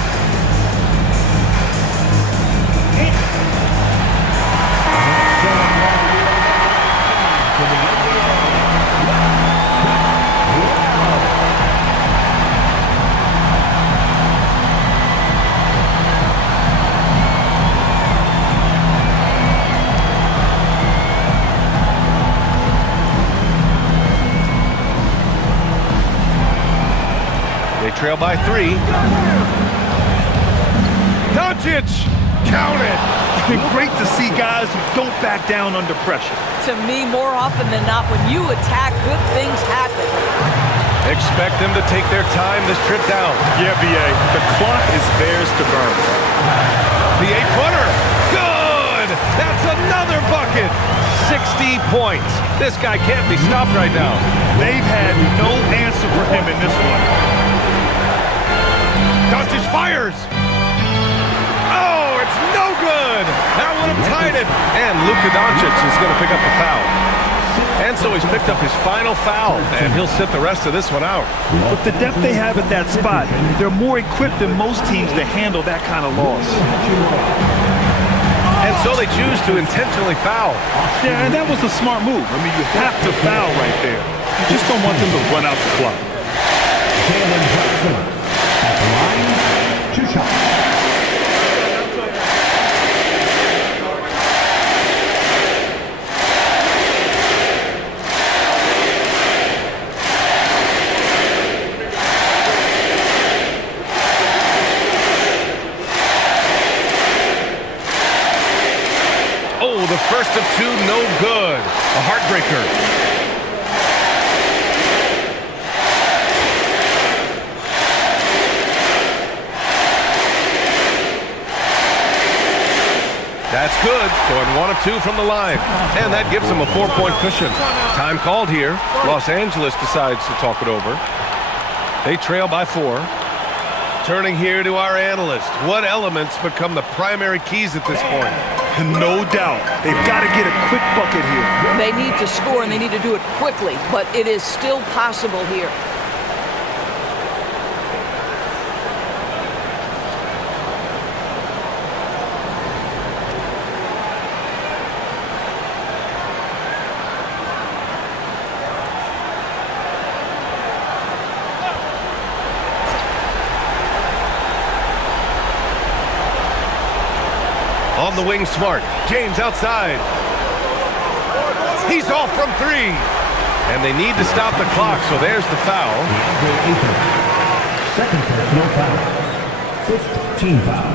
Trail by 3. Doncic! Count it! Great to see guys who don't back down under pressure. To me, more often than not, when you attack, good things happen. Expect them to take their time this trip down. Yeah, BA. The clock is theirs to burn. The 8-footer! Good! That's another bucket! 60 points. This guy can't be stopped right now. They've had no answer for him in this one. Doncic fires! Oh, it's no good! That would have tied it. And Luka Doncic is going to pick up the foul. And so he's picked up his final foul, and he'll sit the rest of this one out. With the depth they have at that spot, they're more equipped than most teams to handle that kind of loss. And so they choose to intentionally foul. Yeah, and that was a smart move. I mean, you have to foul right there. You just don't want them to run out the clock. At the line, 2 shots. Oh, the first of 2, no good. A heartbreaker. That's good. Going 1 of 2 from the line. And that gives them a 4-point cushion. Time called here. Los Angeles decides to talk it over. They trail by 4. Turning here to our analyst. What elements become the primary keys at this point? No doubt. They've got to get a quick bucket here. They need to score, and they need to do it quickly, but it is still possible here. On the wing, Smart. James outside. He's off from 3. And they need to stop the clock, so there's the foul. Second first, no foul. 5th team foul.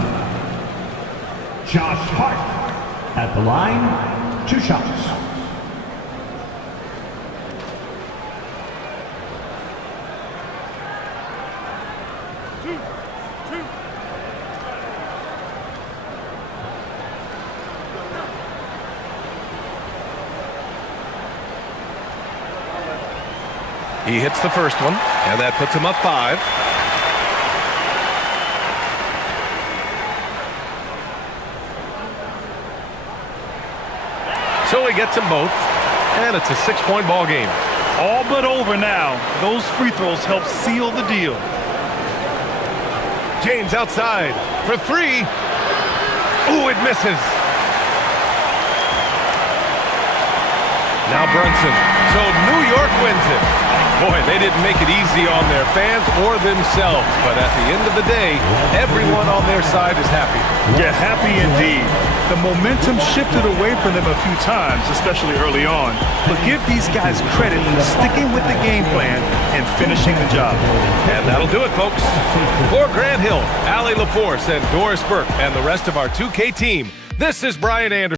Josh Hart at the line, 2 shots. He hits the first one, and that puts him up 5. So he gets them both, and it's a 6-point ball game. All but over now. Those free throws help seal the deal. James outside for 3. Ooh, it misses. Now Brunson. So New York wins it. Boy, they didn't make it easy on their fans or themselves, but at the end of the day, everyone on their side is happy. Yeah, happy indeed. The momentum shifted away from them a few times, especially early on. But give these guys credit for sticking with the game plan and finishing the job. And that'll do it, folks. For Grant Hill, Allie LaForce, and Doris Burke, and the rest of our 2K team, this is Brian Anderson.